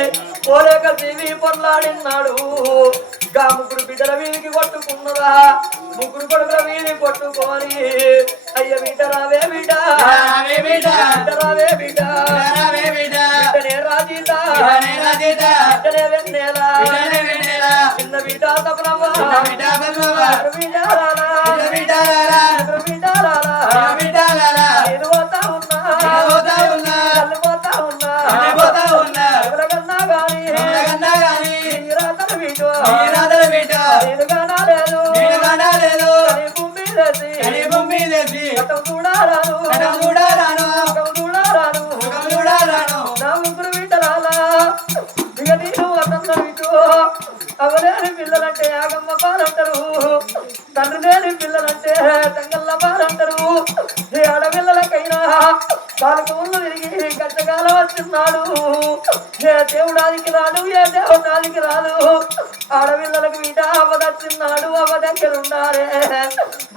పోలేక జీవి పొర్లాడినాడు గా 3 బిడ్డల వీధికి కొట్టుకున్నదా 3 కొడుకుల వీధి కొట్టుకొని అయ్య బిడ్డ రావే బిడ్డ రావే బిడ్డ బిడ్డనే రాజీతా బిడ్డనే వెన్నెలా చిన్న బిడ్డ తపనవ్వా అవలేని పిల్లలంటే ఆగమ్మ పాలంటారు తండ్రి లేని పిల్లలంటే తంగల్ల పాలంటారు ఏ ఆడపిల్లలకైనా వాళ్ళకు ఊళ్ళు తిరిగి గట్టగాలం వచ్చిన్నాడు ఏ దేవుడానికి రాడు ఏ దేవుడానికి రాదు ఆడపిల్లలకు వీట అవ్వదచ్చిన్నాడు అవ్వ దగ్గర ఉండారే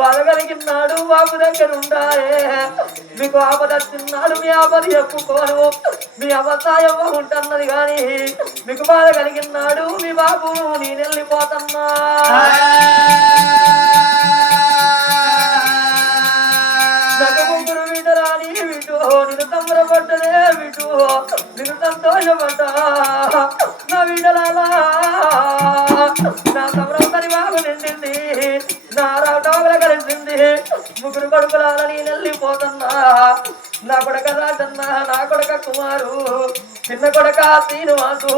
బాధ కలిగినాడు బాబు దగ్గర ఉండారే మీకు ఆపదచ్చిన్నాడు మీ ఆపది చెప్పుకోను మీ అవసాయం ఉంటున్నది కానీ మీకు బాధ కలిగినాడు మీ బాబు నేను వెళ్ళిపోతున్నా రాని విటు నిన్ను తమ్మురపడ్డనే విటు నిన్ను సంతోషపడ్డ నా విడలాలా నా తమ్మురం తని బాబు నిండింది నా రాటోగల కలిసింది 3 కొడుకులాల నేను వెళ్ళిపోతున్నా నా కొడక రాజన్న నా కొడక కుమారు చిన్న కొడక శ్రీనివాసు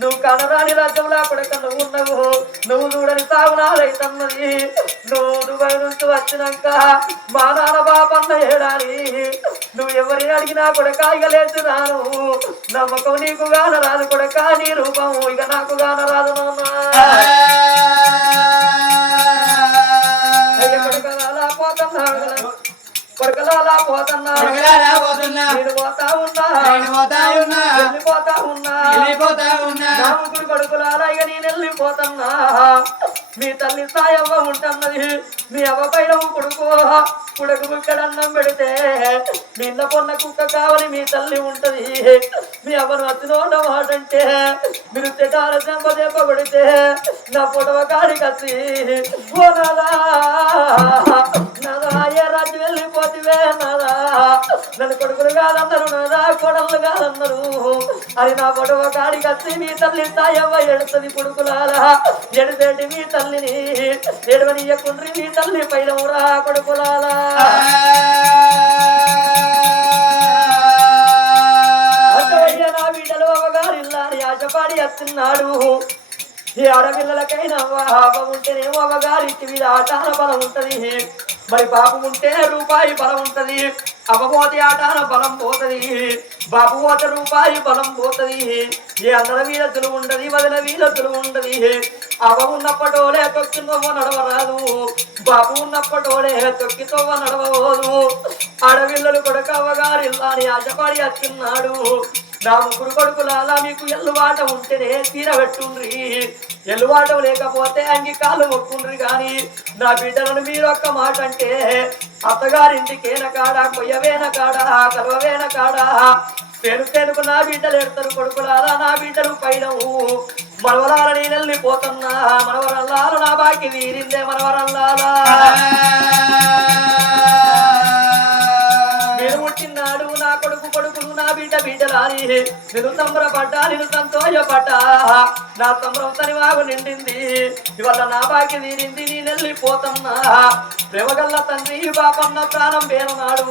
నువ్వు కనరాని రాజ్యంలో కొడక నువ్వు ఉన్నావు నువ్వు చూడని సాగునాలైతన్నది నువ్వు దుబాయ్ నుంచి వచ్చినాక మా నాన్న బాపన్న ఏడాలి నువ్వు ఎవరిని అడిగినా కొడక ఇక లేదు రాను నమ్మకం నీకు గాన రాదు కొడక నీ రూపం ఇక నాకు గాన రాదు నాన్న కొడకలా పోతున్నా కొడకలా పోతున్నా నేను పోతా ఉన్నా వెళ్ళిపోతా ఉన్నా నా ముగ్గురు కొడుకులారా ఇక నేను వెళ్ళిపోతున్నా మీ తల్లి సాయవ్వ ఉంటున్నది మీ అవ్వ పైన కొడుకు ఇక్కడ అన్నం పెడితే నిన్న పొన్న కుక్క కావాలి మీ తల్లి ఉంటది మీ అవ్వను వచ్చిన మాట అంటే మీరు తెగాల దెబ్బ కొడితే నా పొడవ కాడి కసి ఓ నాదా ఏ రాజు వెళ్ళిపోతివే నాదా నన్ను కొడుకులు కాదన్నారు నాదా కొడలు కాదన్నారు అది నా పొడవ కాడి కసి మీ తల్లి సాయవ్వ ఎడుతుంది కొడుకులారా ఎడుతేటి మీ తల్లిని ఎడవనియకుండ్రి మీ తల్లి పైన ఊరా కొడుకులారా నా బిడ్డలు అవ్వగారిల్లాని ఆశపాడి వస్తున్నాడు ఈ ఆడపిల్లలకైనా అవ్వ ఉంటేనేమో అవ్వగారి మీద ఆటాన బలం ఉంటది మరి బాబు ఉంటే రూపాయి బలం ఉంటది అవ్వపోతే ఆటాన బలం పోతది బాబు పోతే రూపాయి బలం పోతది ఏ అందర వీరతులు ఉండదు వదిన వీరతులు ఉండదు అవ్వ ఉన్నప్పటోలే తొక్కితోవ నడవరాదు బాబు ఉన్నప్పటోలే తొక్కితోవ నడవబోదు ఆడపిల్లలు కొడుకు అవ్వగారిల్లాని ఆశపడి వచ్చిన్నాడు నా ముగ్గురు కొడుకులాలా మీకు ఎల్లువాట ఉంటేనే తీరబెట్టుండ్రి ఎల్లువాటం లేకపోతే అంగి కాళ్ళు మొక్కుండ్రి కానీ నా బిడ్డలను మీరొక్క మాట అంటే అత్తగారింటికేన కాడా కొయ్యవేన కాడా కలవవేన కాడా పెనుకు నా బిడ్డలు ఎడతారు కొడుకులారా నా బిడ్డలు పైన మనవరాల నేను వెళ్ళిపోతున్నా మనవరల్లాలు నా బాకి వీరిందే మనవరల్లాలా నేను పుట్టినాడు నా కొడుకులు నా బిడ్డలాని నేను సంబరపడ్డా నేను సంతోషపడ్డా నా సంబరం తనివాగు నిండింది ఇవాళ నా బాకి తీరింది నేను వెళ్ళిపోతున్నా ప్రేమగల్ల తండ్రి బాపన్న ప్రాణం పేరునాడు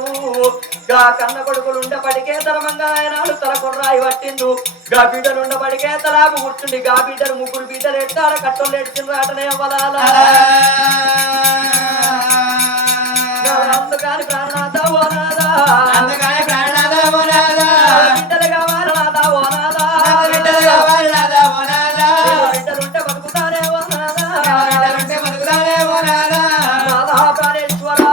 గా కన్న కొడుకులు ఉండపడికే ధర్మంగా ఆయనాడు తల కొర్రాయి పట్టిండు గా బిడ్డలు ఉండపడికే తలాగు కూర్చుండి గా బిడ్డలు ముగ్గురు బిడ్డలు ఎట్టాడ కట్టోళ్ళు ఎడిచిండ్రు ఆటనే అవ్వాలా అందుకని ప్రాణనాథ ఓ నాదా బిడ్డలు కావాలి నాదా ఓ నాదా బిడ్డలుంటే బతుకుతానే ఓ నాదా ప్రాణేశ్వరా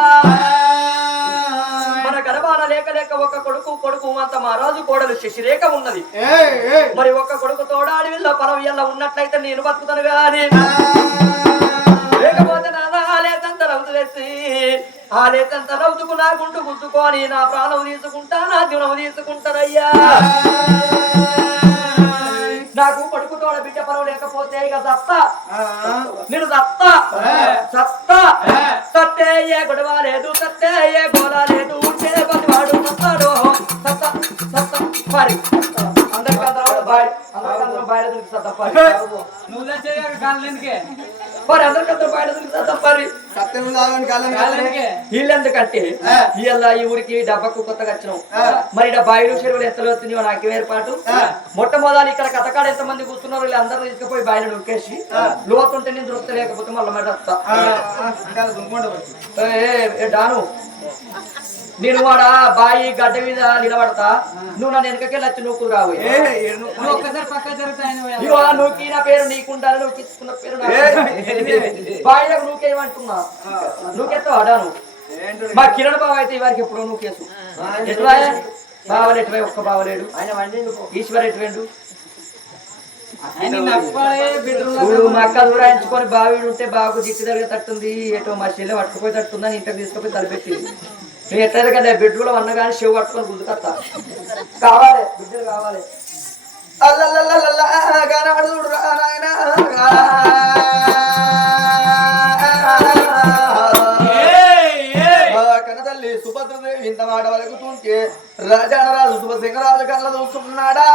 మన గర్భాన లేక ఒక కొడుకు అంత మా రాజు కోడలు శశిరేఖ ఉన్నది మరి ఒక్క కొడుకు తోడాడి వీళ్ళ పొలం ఇలా ఉన్నట్లయితే నేను బతుకుతాను గాని లేకపోతే నాదా లేదంత రౌతులేసి ఆ లేదంత రౌతుకు నా గుండు గుద్దుకొని నా ప్రాణం తీసుకుంటా నా జీవనం తీసుకుంటానయ్యా నాకు కొడుకు తోడ బిడ్డ పొలం లేకపోతే ఇక సత్తా నేను సత్తే ఏ గొడవ లేదు సత్తే ఏ గోళ లేదు ఉంటే వాడు సత్తాడు మరి అందరికందరూ బయట దొరుకుతా తప్ప మరి అందరికందరూ బయట దొరుకుతా తప్పరి వీళ్ళెందుకంటే వీళ్ళ ఈ ఊరికి డబ్బకు కొత్తగా వచ్చినాం మరి ఇక్కడ బాయిలు చెరువులు ఎత్తలు వస్తున్నాయో నాకు ఏర్పాటు మొట్టమొదలు ఇక్కడ కథకాడ ఎంత మంది కూర్చున్నారు వీళ్ళు అందరూ తీసుకుపోయి బాయిలు నొక్కేసి లోతుంటే నేను దొరకలేకపోతే మళ్ళీ మాట వస్తా డాను నేను వాడ బాయి గడ్డ మీద నిలబడతా నువ్వు నన్ను వెనకకెళ్ళి వచ్చి నూకు రావు నూకి నా పేరు నీకుండాలి నువ్వు తీసుకున్న పేరు బాయిలకు నూకేయమంటున్నా నూకెత్తావు అడాను మా కిరణ్ బావ అయితే వారికి ఎప్పుడో నూకేసు ఎట్లా బావలు ఎటువై ఒక్క బావలేడు ఈశ్వర్ ఎటువేండు మా అక్క దూరాయించుకొని బావి ఉంటే బాగు దిక్కు జరిగేటట్టుంది ఎటో మా చెల్లె పట్టుకుపోయి తట్టుందని ఇంటికి తీసుకుపోయి తలపెట్టింది నేను ఎట్లయితే కదా బెడ్రూలో అన్నగాని చెవు పట్టుకొని గుంజుకొస్తా కావాలి బిడ్డలు కావాలి కనతల్లి సుభద్రదేవి ఇంత మాట వలకుతుంటే రాజానరాజు శుభసింగరాజు కళ్ళ చూస్తున్నాడా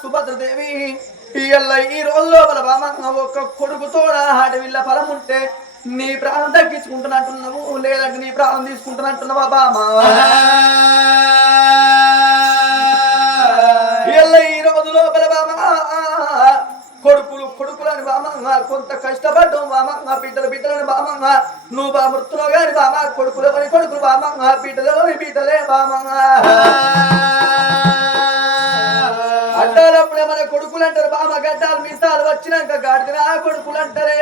సుభద్రదేవి ఈ అడవిల్ల ఫలం ఉంటే నీ ప్రాణం తగ్గించుకుంటున్నట్టున్నావు లేదంటే నీ ప్రాణం తీసుకుంటున్నట్టున్నావా బామా ఈ రోజు లోపల బామా కొడుకులని బామా కొంత కష్టపడ్డావు బామా బిడ్డలని బామా నువ్వు బామృతులో గాని బామా కొడుకులు బామా బిడ్డలే బామా అంటారప్పుడే మన కొడుకులు అంటారు బామ గడ్డాలు మీసాలు వచ్చినాక గాడిన కొడుకులు అంటారే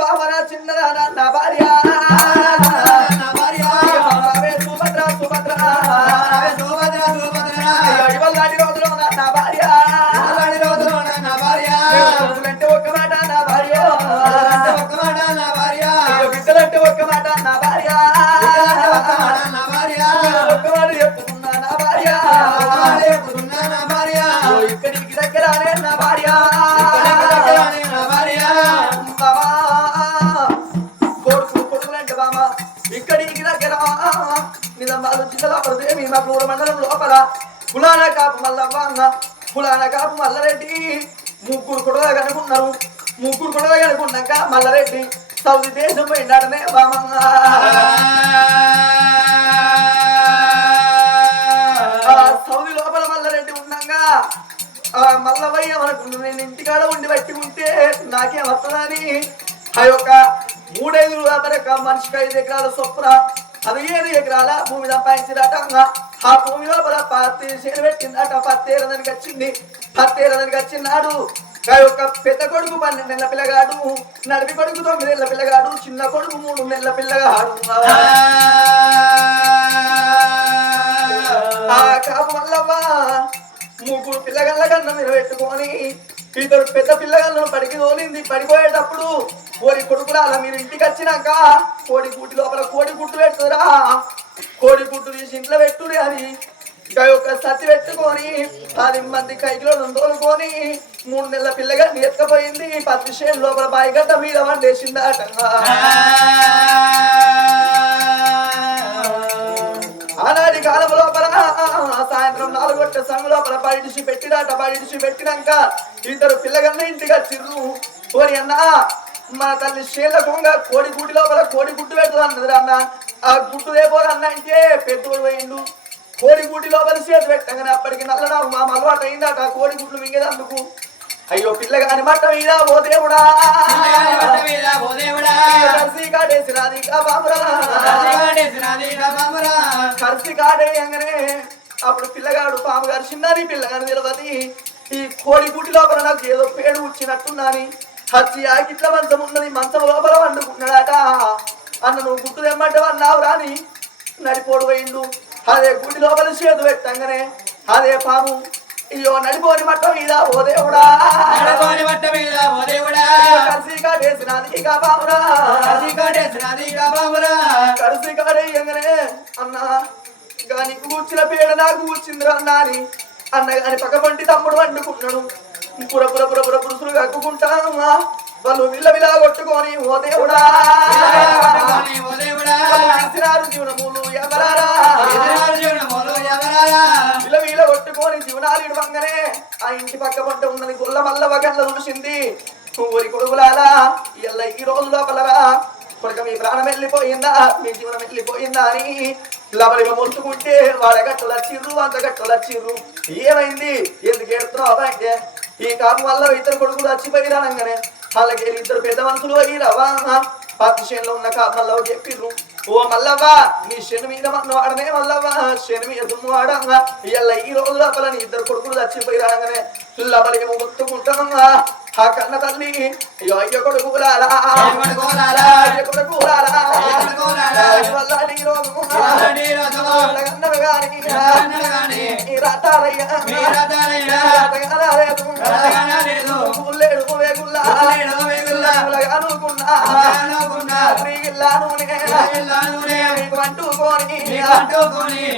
బామ నా చిన్నదా నా భార్య సుభద్ర ఇవాళ రోజులో నా భార్య కొడుకులంటే ఒక్క మాట నా భార్య బిడ్డలంటే ఒక్క మాట నా భార్య ఒక్క మాట చెప్పుకున్నా నా భార్య ఇక్కడికి దగ్గరానే నా భార్య కొడుకులంటే బామ ఇక్కడికి దగ్గర నిజామాబాద్ జిల్లా పరదేవి మా పూర్వ మండలం లోపల పులాన కాపు మల్లవ్వ పులాన కాపు మల్లారెడ్డి ముగ్గురు కొడగా కనుకున్నారు ముగ్గురు కొడగా కనుకున్నాక మల్లారెడ్డి సౌదీ దేశం పోయినాడనే బామమ్మ సౌదీ లోపల మల్లారెడ్డి ఉన్నాగా మల్లవయ్య మనకు నేను ఇంటికాడ ఉండి పెట్టుకుంటే నాకేం వస్తుందని ఆ యొక్క 3-5 మనిషికి 5 ఎకరాల చొప్పున 15 ఎకరాల భూమి సంపాదించినట ఆ భూమి లోపల పత్తి చేను పెట్టిందట పత్తేరదానికి వచ్చినాడు ఆ యొక్క పెద్ద కొడుకు 12 నెలల పిల్లగాడు నడిపి కొడుకు 9 నెలల పిల్లగాడు చిన్న కొడుకు 3 నెలల పిల్లగాడు ఆ కాపు వల్లవ్వ ముగ్గురు పిల్లగల్ల కన్నా మీరు పెట్టుకొని ఇద్దరు పెద్ద పిల్లగాళ్ళను పడికి తోలింది పడిపోయేటప్పుడు కోడి కొడుకురాల మీరు ఇంటికి వచ్చినాక కోడి గుడ్డి లోపల కోడి గుడ్డు పెట్టురా కోడి గుడ్డు తీసి ఇంట్లో పెట్టురి అని ఒక సతి పెట్టుకొని 10 మంది కైకిలో తోలుకొని 3 నెలల పిల్లగా ఎత్తుకపోయింది పత్తి చేను లోపల బాయిగడ్డ మీద వండేసింది ఆటంగా ఆనాటి కాలం లోపల సాయంత్రం 4 గంటల సంఘ లోపల బయటిసి పెట్టినాక ఇద్దరు పిల్లగాళ్ళ ఇంటికి వచ్చిర్రు కోరి అన్న మన తల్లి శీల కొంగ కోడి గుడ్డి లోపల కోడి గుడ్డు పెడుతుంది అన్నది అన్న ఆ గుడ్డు రేపోరు అన్న అంటే పెద్దోడు పోయిండు కోడి గుడ్డి లోపల చేతి పెట్టగానే అప్పటికి నల్లనాకు మా అలవాటు అయిందట కోడి గుడ్లు మింగేదందుకు అయ్యో పిల్లగాని మట్ట మీద ఓ దేవుడా కర్సి కాడేసినది కర్సి కాడేయంగానే అప్పుడు పిల్లగాడు పాము కరిసిందని పిల్లగాని నిలవది ఈ కోడి గుడ్డి లోపల నాకు ఏదో పేడు వచ్చినట్టున్నాని హచ్చి ఆకిట్ల మంచం ఉన్నది మంచం లోపల వండుకున్నాడట అన్న నువ్వు గుడ్డు తెమ్మంటే అన్నావు రాని నడిపోడు పోయిండు అదే గుడ్డి లోపల చేతు పెట్టంగానే అదే పాము అయ్యో నడిపోని మట్ట మీద ఓ దేవుడా కర్సి కాడేసినది కర్సి కాడేయంగానే అన్న నీకు కూర్చిన పేడ నాకు కూర్చిందిరా అన్న అని అన్నగాని పక్కపంటి తమ్ముడు వండుకున్నాడు పురుసులు కక్కుకుంటాను వాళ్ళు విల్ల కొట్టుకొని ఓ దేవుడా జీవనములు ఎవరారా విల కొట్టుకొని జీవనాలు ఇడవంగానే ఆ ఇంటి పక్క పంట ఉన్నది గొల్ల మల్ల వగల్ల చూసింది ఊరి కొడుకులాలా ఇలా ఈ రోజు లోపలరా కొడుక మీ ప్రాణం వెళ్ళిపోయిందా మీ జీవనం వెళ్ళిపోయిందా అని లబలిగా మొత్తుకుంటే వాళ్ళ గట్టలు వచ్చిర్రు అంత గట్టలు వచ్చిర్రు ఏమైంది ఎందుకు ఏడుతున్నావు అంటే ఈ కాపు వల్ల ఇద్దరు కొడుకులు వచ్చిపోయిరానంగానే వాళ్ళకి ఇద్దరు పెద్ద మనుషులు అయ్యిరావా పత్తి చేనులో ఉన్న మల్లవ్వ చెప్పిర్రు ఓ మల్లవ్వ నీ శని మీద మన్ను వాడనే మల్లవ్వ శని మీద దుమ్ము వాడంగా ఇలా ఈ రోజు లోపల నీ ఇద్దరు కొడుకులు చచ్చిపోయిరాగానే లబలికి మొత్తుకుంటామా ఆ కన్న తల్లి అయ్యో కొడుకులారా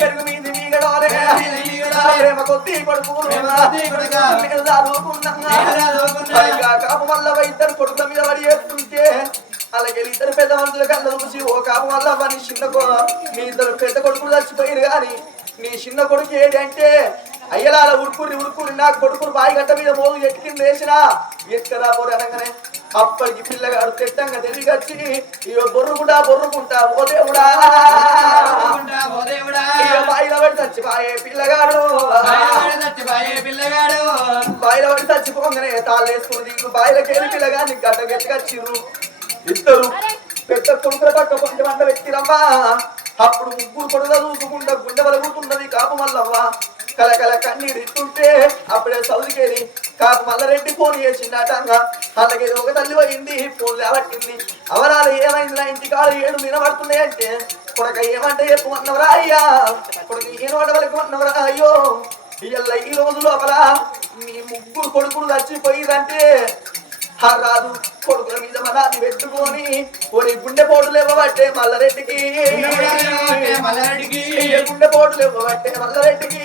పెరుగు మీది మీగడోలే ప్రేమ కొద్ది కొడుకు కాపు వల్ల ఇద్దరు కొడుకుల మీద పడి చేస్తుంటే అలాగే ఇద్దరు పెద్ద మనుషుల కళ్ళ చూసి ఓ కాపు వల్ల నీ చిన్న మీ ఇద్దరు పెద్ద కొడుకులు చచ్చిపోయారు కానీ నీ చిన్న కొడుకు ఏంటి అంటే అయ్యలాల ఉడుకుని నా కొడుకుని బాయి గట్ట మీద మోగు ఎట్టికి వేసినా ఎక్కరా పోరు అనగానే అప్పటికి పిల్లగాడు తిట్టంగా తిరిగొచ్చి ఇక బొర్రుకుంటా ఓ దేవుడా బాయిలో పడి చచ్చిపోయే పిల్లగాడు బాయిలో పడి చచ్చిపోగానే తాళ్ళు వేసుకుని దిగు బాయిలకెళ్ళి పిల్లగాని గడ్డ గట్టిగచ్చిర్రు ఇద్దరు పెద్ద కొడుకుల పక్క పొంటి వంట పెట్టిరమ్మా అప్పుడు ముగ్గురు కొడుగా చూసుకుంటా గుండె వలుగుతున్నది కాపు మల్లవ్వ కలకల కన్నీరు ఇస్తుంటే అప్పుడే సౌదికేరి కాపు మల్లరెడ్డి ఫోన్ చేసిండటంగా అలాగే ఒక తల్లి పోయింది ఫోన్ లేవట్టింది అవరాలు ఏమైంది నా ఇంటి కాళ్ళు ఏడు వినబడుతున్నాయి అంటే కొడక ఏమంటే చెప్పమన్నవరా అయ్యా కొడుకు ఏం వడవలకమన్నవరా అయ్యో ఇయ్యల్ల ఈ రోజు లోపల మీ ముగ్గురు కొడుకులు చచ్చిపోయిరంటే రాదు కొడుకుల మీద మనాన్ని పెట్టుకొని కొన్ని గుండె పోటులు ఇవ్వబట్టే మల్లరెడ్డికి గుండె పోటులు ఇవ్వబట్టే మల్లరెడ్డికి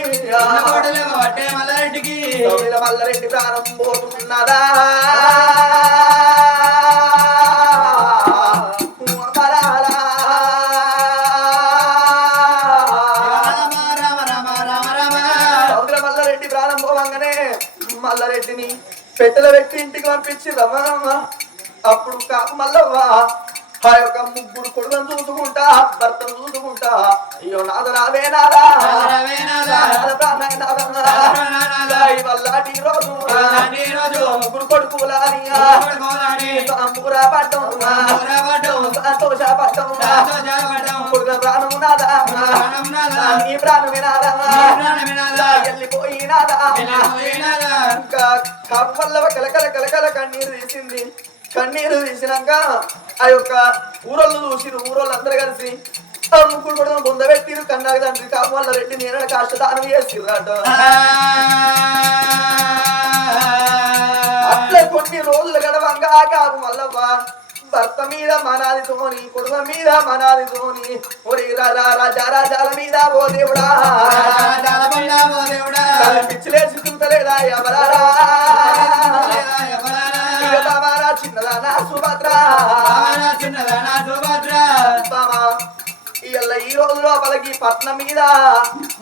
మల్లరెడ్డి ప్రాణం పోతున్నదా మల్లరెడ్డి ప్రాణం పోవంగానే మల్లరెడ్డిని పెట్టెల పెట్టి ఇంటికి పంపించి రమ్మా అప్పుడు కాపు మల్లవ్వ ఆ యొక్క ముగ్గురు కొడుకులను చూసుకుంటా భర్తను చూసుకుంటా అయ్యో నాద రావే నాదా వల్లాటి రోజు ముగ్గురు కొడుకులని పడ్డం సంతోష పడ్డం కొడుకు ప్రాణము నాదా నీ ప్రాణమే నాదా వెళ్ళిపోయి నాదా ఇంకా కాపు మల్లవ్వ కలకల కన్నీరు తీసింది కన్నీరు తీసినాక ఆ యొక్క ఊరోళ్ళు చూసిరు ఊరోళ్ళు అందరు కలిసి ముగ్గురు కూడా బొందబెట్టిరు కన్నాక తండ్రి కాపు వల్ల రెడ్డి నేను కాష్టదానం చేసిర్రాట అట్లా కొన్ని రోజులు గడవంగా కాపు మల్లవ్వ భర్త మీద మనాదితోని కుటుంబ మీద మనాదితోని ఒరి రాజాల మీద ఓ దేవుడా పిచ్చిలేసి చూతలేదా ఎవరారా చిన్నదానా సుభద్ర ఈ రోజు లోపలికి పట్నం మీద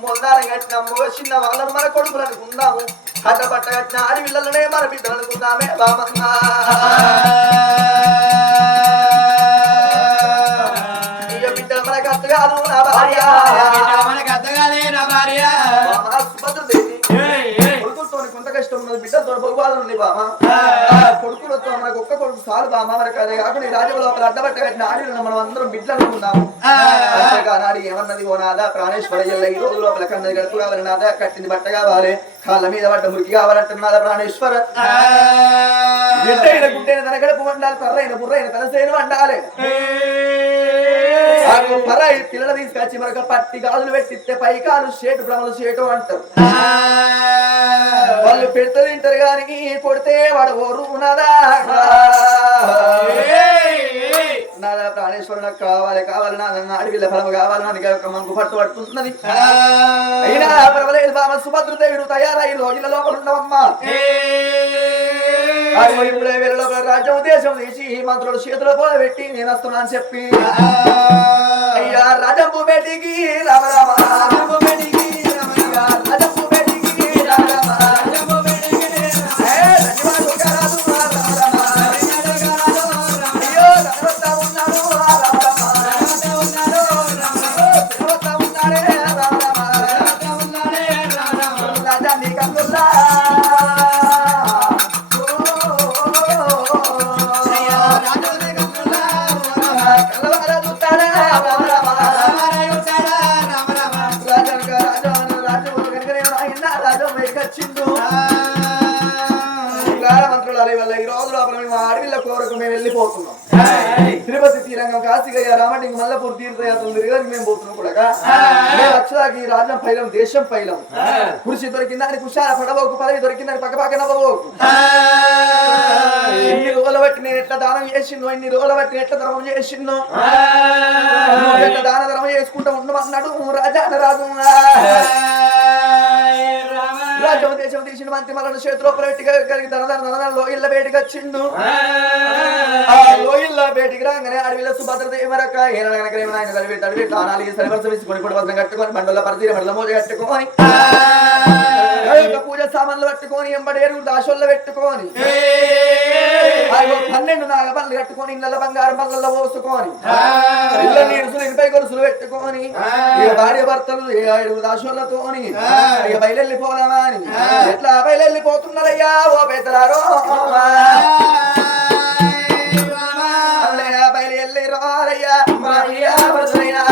మొందారం కట్టిన చిన్న వాళ్ళను మన కొడుకులు అనుకుందాము కట్టబట్ట కట్టిన ఆడపిల్లలనే మన బిడ్డలు అనుకుందామే బామన్నా ఇక బిడ్డలు మనకు అత్త కాదు నా భార్య కొంత కష్టం ఉన్నది బిడ్డలతో బహుబాధలు ఉన్నాయి బామ కొడుకులతో మనకు ఒక్క కొడుకు సాలు బామ మనకు అదే కాకుండా రాజ్యం లోపల అడ్డబట్ట కట్టిన ఆడిన మనం అందరం బిడ్డలు అనుకున్నాము నాడు ఏమన్నది ఓ నాదా ప్రాణేశ్వర ఈ రోజు లోపల కన్నది గడుపు కావాలి నాదా కట్టింది బట్ట కావాలి కాళ్ళ మీద పడ్డ మురికి కావాలంటున్నాదా ప్రాణేశ్వర గుడ్డైన గుడ్డైన తన గడుపు వండాలి పర్రైన బుర్రైన తన సేను వండాలి పరాయి పిల్లలు తీసుకొచ్చి మనకు పట్టి గాజులు పెట్టిస్తే పై కాలు షేటు బ్రహ్మలు షేటు అంటారు వాళ్ళు పెడత తింటారు కానీ కొడితే వాడు ఓరు నాదా నాదా ప్రాణేశ్వరు నాకు కావాలి నాదన్న అడవిల ఫలం కావాలి నాకు ఒక మనకు పట్టు పడుతున్నది అయినా పర్వాలేదు బామ సుభద్రదేవుడు తయారై రోజుల లోపల ఉండవమ్మా ఇప్పుడే వేరే రాజ్యం దేశం తీసి మంత్రులు చేతులు పోల పెట్టి నేను వస్తున్నాను చెప్పి అయ్యా రాజంపు బేటికి రామ రామ రాజంపు బేటికి రాజంపు బేటికి రామ రామ వెళ్ళిపోతున్నాం తిరుపతి తీరంగం కాశీగయ్య రామటింగ మల్లపూర్ తీర్థయాత్రలు తిరగడానికి మేము పోతున్నాం కూడా వచ్చేదాకి రాజ్యం పైలం దేశం పైలం కృషి దొరికిందని కుషాల పడవకు పదవి దొరికిందని పక్క నవ్వబోకు ఎన్ని రోజుల బట్టి నేను ఎట్లా దానం చేసిందో ఎన్ని రోజుల బట్టి ఎట్లా ధర్మం చేసిందో ఎట్లా దాన ధర్మం చేసుకుంటా ఉండమన్నాడు రాజా రాజు రాజ్యం దేశం తీసిన మంత్రి మళ్ళీ చేతిలో పెట్టి తనలో ఇళ్ళ బయటికి వచ్చిండు లోయల్లో బయటికి రాగానే అడవిలో సుభద్రదేవరక ఆయన తడివి తానాలి సరివర్షం వేసుకొని పొడి వస్త్రం కట్టుకొని బండల పరిధి మడల మోజ కట్టుకొని పూజ సామాన్లు పట్టుకొని ఎంబడేరు దాశోళ్ళు పెట్టుకొని 12 నాగబల్లు కట్టుకొని ఇళ్ళ బంగారం బల్లల్లో పోసుకొని ఇళ్ళ నీడుసులు ఇనిపై గొలుసులు పెట్టుకొని ఇక భార్య భర్తలు 7 దాశోళ్ళతోని ఇక బయలుపోదామా అని ఎట్లా బయలుపోతున్నారయ్యా ఓ పెద్దలారో బయలు రారయ్యా భార్య భర్తలైనా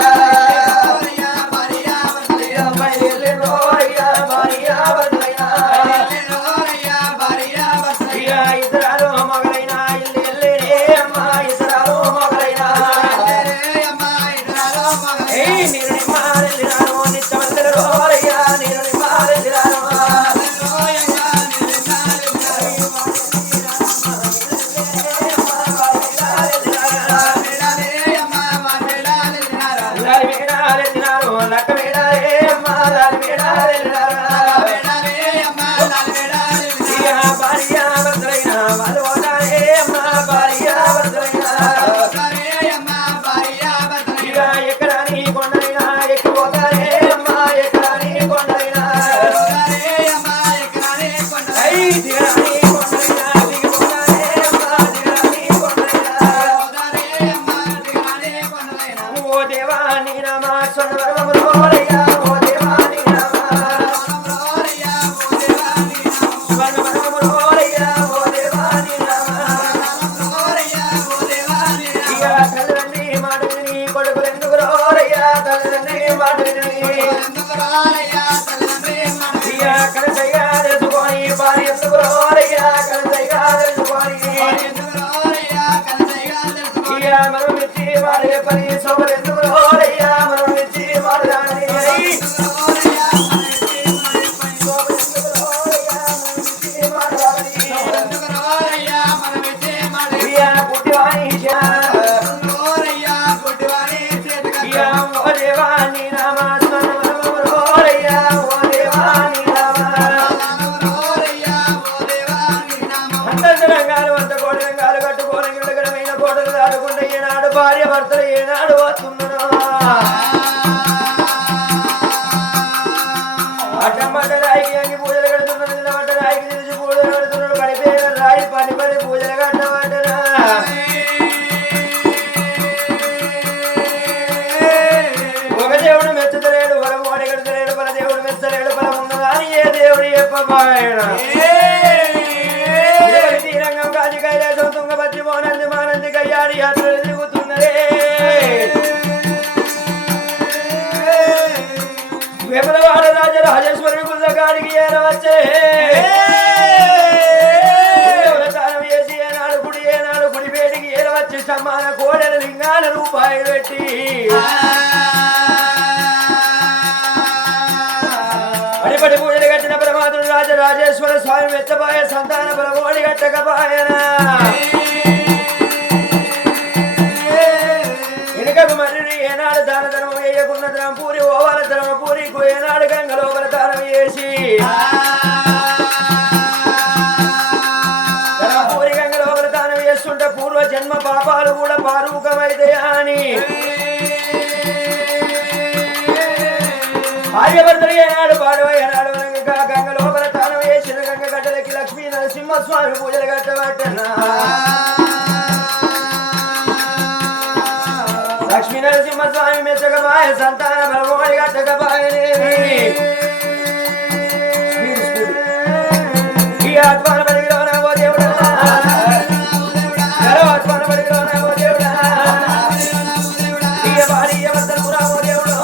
భార్య భర్తలు ఏనాడు వస్తున్నా అడ్డమ్మట రాయికి అంగి పూజలు కడుతున్నాడు నిలబడ్డ రాయికి తెలిసి పూజలు కడుతున్నాడు పడిపోయిన రాయి పడి పూజలు కట్టబడ్డరా ఒక దేవుడు మెచ్చలేడు పల మోడి కడతలేడు పల దేవుడు మెచ్చలేడు పల ఉన్నదా అని ఏ దేవుడు చెప్పబాయన శ్రీరంగం కాజి కైలాసం తుంగభద్రి మోనంది మానంది కయ్యాడి యాత్రలు తిరుగుతున్నదే వేమలవాడ రాజరాజేశ్వరి గుళ్ళగాడికి ఏరవచ్చే తానం వేసి ఏనాడు గుడి వేడికి ఏరవచ్చి సమ్మాన కోడెల లింగాల రూపాయలు పెట్టి అడిపడి పూజలు కట్టిన పరమాత్ముడు రాజరాజేశ్వర స్వామి వెచ్చబాయ సంతాన బలమోడి కట్టకపాయనా ఎనకకు మరి ఏనాడు దాన ధర్మం వేయకున్న ధనం పూరి ఓవాల ధర్మ పూరికి ఏనాడు గంగలోపల దానం వేసి పూరి గంగలోపల దానం వేస్తుంటే పూర్వ జన్మ పాపాలు కూడా పారూకమైతే అని భార్యభర్తలు ఏనాడు పాడవ ఏనాడు గంగ లోపల తానం వేసిన గంగ గడ్డలకి లక్ష్మీ నరసింహస్వామి పూజలు కట్టబట్టనా లక్ష్మీ నరసింహస్వామి మెచ్చకపాయ సంతాన బలమోడి కట్టకపాయనేవి ఈ ఆత్మాన బలిలోన ఓ దేవుడా ఆత్మాన బలిలోన ఓ దేవుడా ఈ భార్య భర్తలు రామో దేవుడు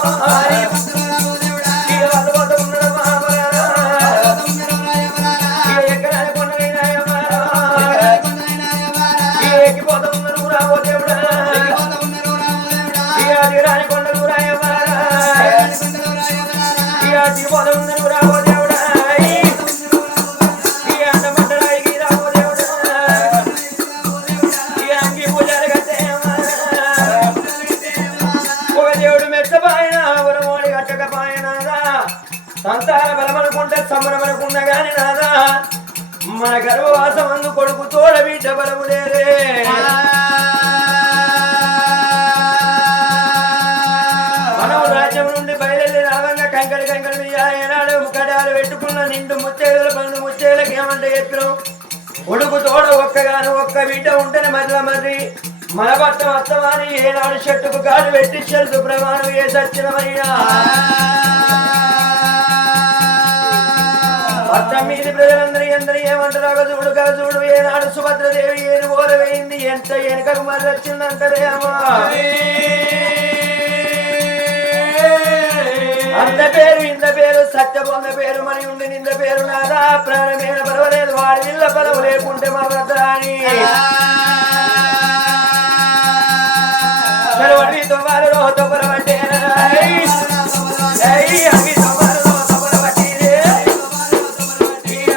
సంతాన బలమనుకుంటే సమరమనుకున్న గాని నాదా మన గర్భవాసం అందు కొడుకు తోడ బిడ్డ బలము లేదే మనం రాజ్యం నుండి బయలుదేరి రావంగా కంకడి ఏనాడు ముక్కడాలు పెట్టుకుని లోపల నిండు ముత్తేదల పండు ముత్తేదలకి ఏమంటే చెప్పినావు కొడుకు తోడ ఒక్కగాను ఒక్క బిడ్డ ఉంటేనే మరి మన పట్ట అత్తమాని ఏనాడు చెట్టుకు కాలు పెట్టి చెరుకు ప్రమాణం ఏ సచ్చినమయ్యా పట్ట మీది ప్రజలందరూ ఎందరూ ఏమంటారు చూడు ఏనాడు సుభద్రదేవి ఏను ఓరవేయింది ఎంత వెనుకకు మరి వచ్చిందంటారే అమ్మా అంత పేరు ఇంత పేరు సత్యబొంద పేరు మని ఉండి నింద పేరు నాదా ప్రాణమైన పర్వాలేదు వాడి ఇళ్ళ పదవు లేకుంటే మరని తొమ్మారు తొమ్మరబట్టే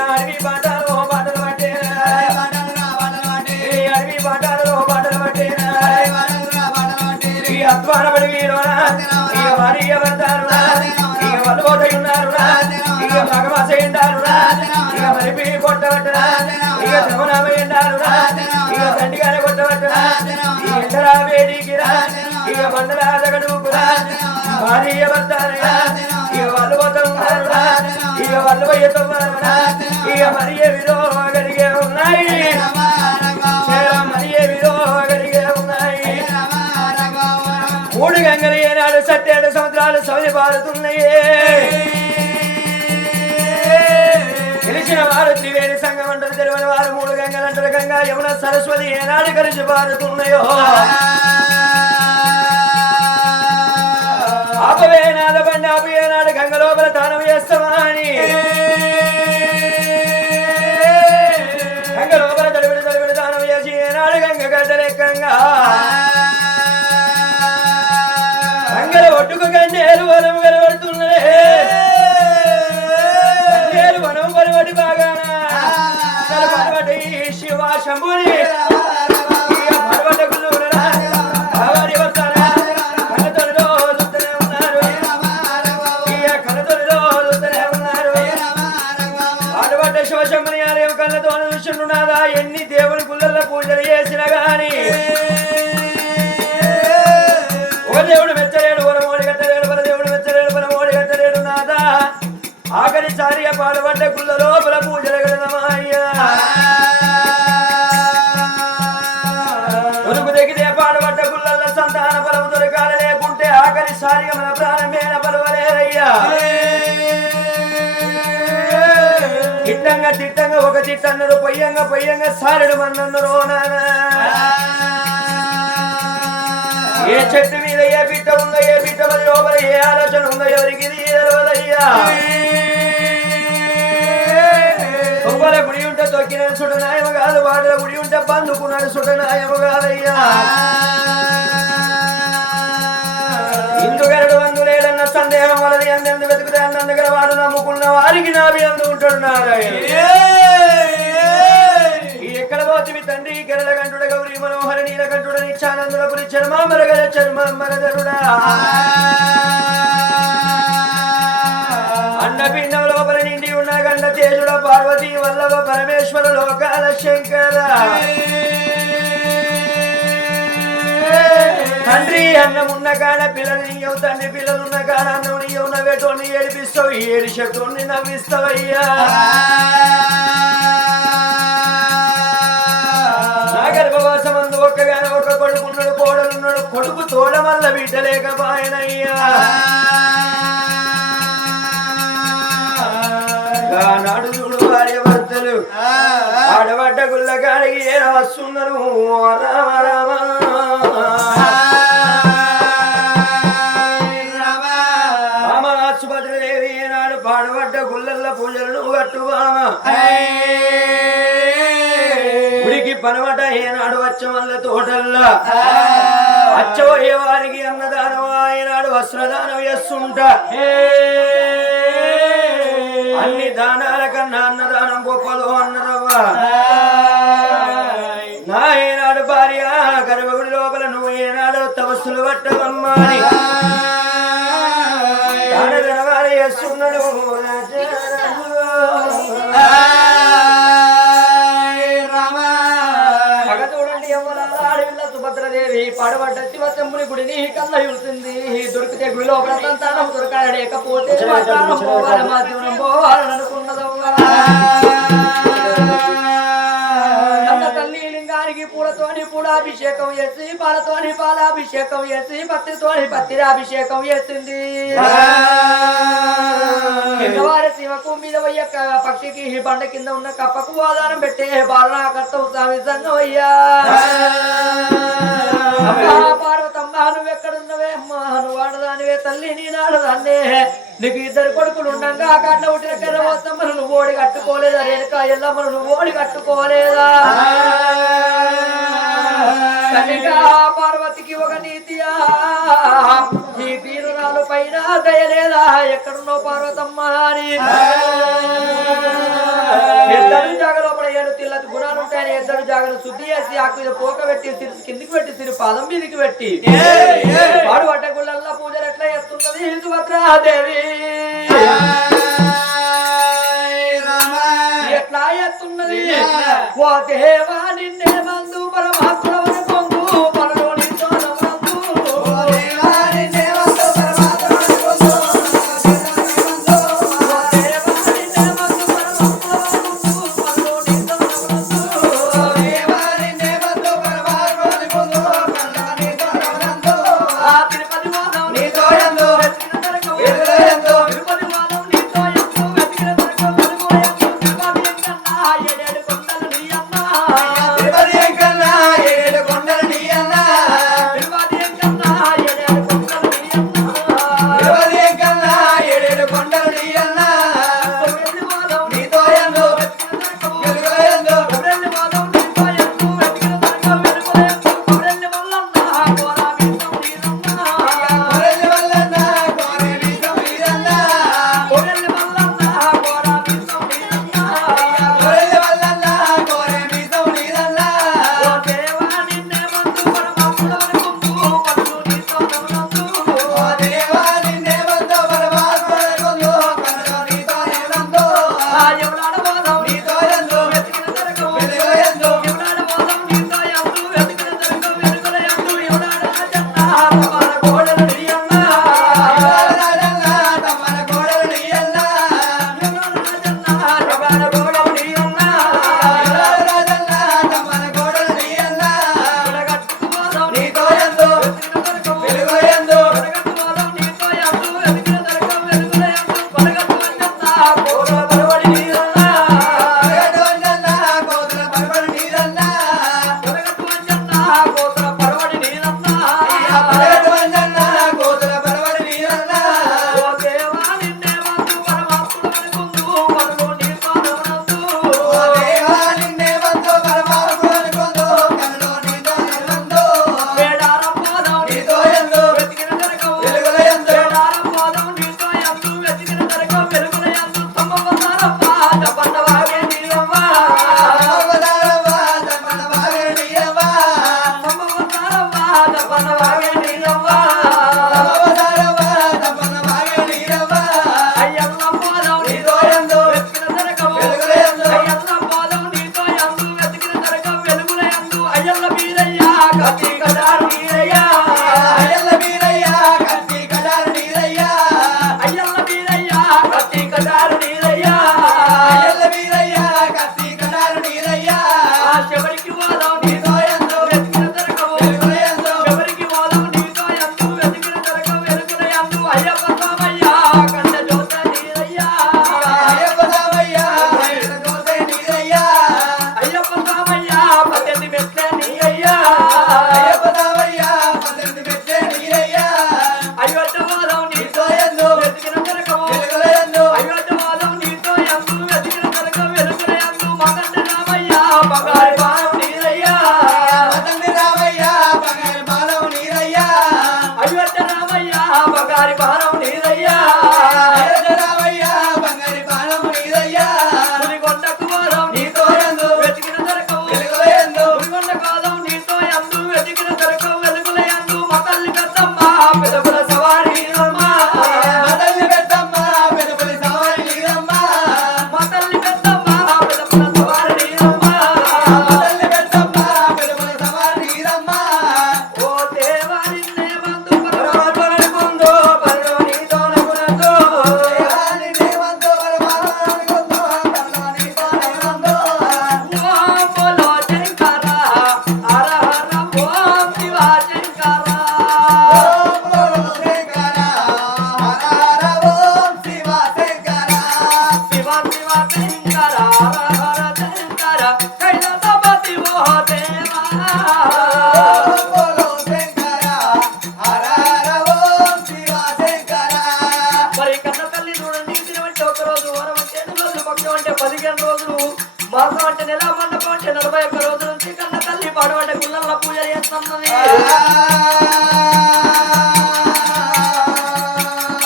అడవి పాటలు పాటలు పట్టే అడవి పాటలు పాటలు పట్టే ఈ అత్వాన పడి వారి ఎవరు వల్లుపోతున్నారు ఇక మగమాసంటారు ఇక మరిపి కొట్టబట్టరా ఇక తమనామయ్యంటారు ఇక తండ్రిగానే కొట్టబట్టరా ఇక ఎండరా వేడికిరా ఇక మండలాదగడుకురా భారీ ఎవరుతారా ఇక వాళ్ళు పోతున్నారు ఇక వాళ్ళు పోయేతున్నారు ఇక మరి విలో గడిగే ఉన్నాయి మరి విలో గడిగే ఉన్నాయి మూడు గంగలు ఏనాడు సత్యేడు సముద్రాలు సౌలి పారుతున్నాయే గెలిచిన వారు త్రివేణి సంఘం అంటారు తెలియని వారు మూడు గంగలు అంటారు గంగా యమున సరస్వతి ఏనాడు కలిసి పారుతున్నాయో ఆపవేనాద బండి ఆపు ఏనాడు గంగ లోపల దానం చేస్తామా అని గంగ లోపల తడిబిడి దానం చేసి ఏనాడు గంగ గడ్డలెక్కంగా గంగల ఒడ్డుకు గంజేలు వనం కనబడుతున్నదే గంజేలు వనం పరవటి బాగానా పరవటి శివ శంభుని పర్వత గుళ్ళురా వారి వస్తారా కనతొలిలో చూస్తూనే ఉన్నారు ఇక కనతొలిలో చూస్తూనే ఉన్నారు పర్వత శివ శంభుని ఆలయం కళ్ళతో చూస్తున్నాదా ఎన్ని దేవుని గుళ్ళల్లో పూజలు చేసినా గాని దేవుడు మెచ్చలేడు వరమోడి కట్టలేడు పరదేవుడు మెచ్చలేడు పరమోడి కట్టలేడు నాదా ఆఖరి సారిగా పాడబడ్డ గుళ్ళ లోపల పూజలు గడదమాయ్యా దొరుకు దగ్గరే పాడబడ్డ గుళ్ళల్లో సంతాన పరము దొరకాల లేకుంటే ఆఖరి సారిగా మన ప్రాణమేన పర్వలేదయ్యా తిట్టంగా ఒక తిట్టన్నారు పొయ్యంగా సారెడు మన్నన్నారు నానా ఏ చెట్టు మీద ఏ బిడ్డ ఉందో ఏ బిడ్డ మరి లోపల ఏ ఆలోచన ఉందో ఎవరికి తెలియదయ్యా తొవ్వల గుడి ఉంటే తొక్కిన సుట నాయమ కాదు వాడల గుడి ఉంటే బందుకున్నాడు సుట నాయమ కాదయ్యా ఇందుగరడు అందులేడన్న సందేహం వలది అందెందు వెతుకుతే అన్నందుగల వాడు నమ్ముకున్న వారికి నాభి అందు ఉంటాడు నారాయణ ఎక్కడ పోతివి తండ్రి గరల కంటుడ గౌరీ మనోహర నీల కంటుడ నిత్యానందుల పురి చర్మాంబరగల చర్మాంబరధరుడా అన్నపిండం లోపల నిండి ఉన్న గండ తేజుడ పార్వతీ వల్లభ పరమేశ్వర లోకాల శంకర తండ్రి అన్నం ఉన్న కాడ పిల్లలు నీయవు తండ్రి పిల్లలున్న కాడ అన్నం నీయవు నవ్వేటోని ఏడిపిస్తావు ఏడి శక్తుల్ని నవ్విస్తావయ్యా గర్భవాసమందు ఒక్కగానే ఒక కొడుకున్నాడు కోడలున్నాడు కొడుకు తోడ వల్ల బిడ్డ లేకపాయనయ్యా నాడు చూడు భార్య భర్తలు ఆడబడ్డ గుళ్ళ కాడికి ఏ వస్తున్నారు రామ రామ సుభద్రదేవి ఏనాడు పాడబడ్డ గుళ్ళల్లో పూజలను కట్టువామా గుడికి పనమట ఏనాడు వచ్చమల్ల తోటల్లా అచ్చవయ్యే వారికి అన్నదానం ఆయనాడు వస్త్రదానం చేస్తుంటా అన్ని దానాల కన్నా అన్నదానం గొప్పలో అన్నరవ్వా నా ఏనాడు భార్య గర్భగుడి లోపల నువ్వు ఏనాడు తపస్సులు పట్టవమ్మా అని చేస్తున్నాడు సుభద్రదేవి పాడబడ్డ శివశంభుని గుడిని కళ్ళ చూస్తుంది దొరికితే గుడిలో సంతానం దొరకలేకపోతే పోవాలనుకున్న నన్న తల్లి లింగానికి పూలతోని పూలాభిషేకం చేసి పాలతోని పాలాభిషేకం చేసి పత్తితోని పత్తిరాభిషేకం చేసింది కిందవారి శివకు మీద పోయే పక్షికి బండ కింద ఉన్న కప్పకు ఆధారం పెట్టే బాలనాకర్త స్వామి సంగమయ్యా పార్వతమ్మ నువ్వెక్కడున్నవే అమ్మా నువ్వు ఆడదానివే తల్లి నేను ఆడదాన్నే నీకు ఇద్దరు కొడుకులు ఉండగా కాట్ల పుట్టిన కర్రవస్తమ్మను నువ్వు ఓడి కట్టుకోలేదా రేణుక ఎల్లమ్మను నువ్వు ఓడి కట్టుకోలేదా కనిగా పార్వతికి ఒక నీతియా ఈ తీరునాలు పైన దయలేదా ఎక్కడున్నావు పార్వతమ్మ అని ఇద్దరు జాగలోపల 7 తెల్లటి గుణాలు ఉంటాయని ఇద్దరు జాగలు శుద్ధి చేసి ఆకు మీద పోక పెట్టి సిరి కిందికి పెట్టి సిరి పాదం మీదికి పెట్టి వాడు వడ్డగుళ్ళల్లో పూజలు ఎట్లా చేస్తున్నది సుభద్రాదేవి ఎట్లా చేస్తున్నది ఓ దేవా నిన్నే మందు పరమాత్మ పొందు పరలోని శివ శంకర శివ శివ శంకర హర శంకర కైలాసపతి ఓ దేవా మరి కన్న తల్లి చూడండి తినవంటే ఒక రోజు వారం అంటే 8 రోజులు పక్షం అంటే 15 రోజులు మాసం అంటే నెల మండపం అంటే 41 రోజుల నుంచి కన్న తల్లి పాడవంటే గుళ్ళల్లో పూజ చేస్తున్నది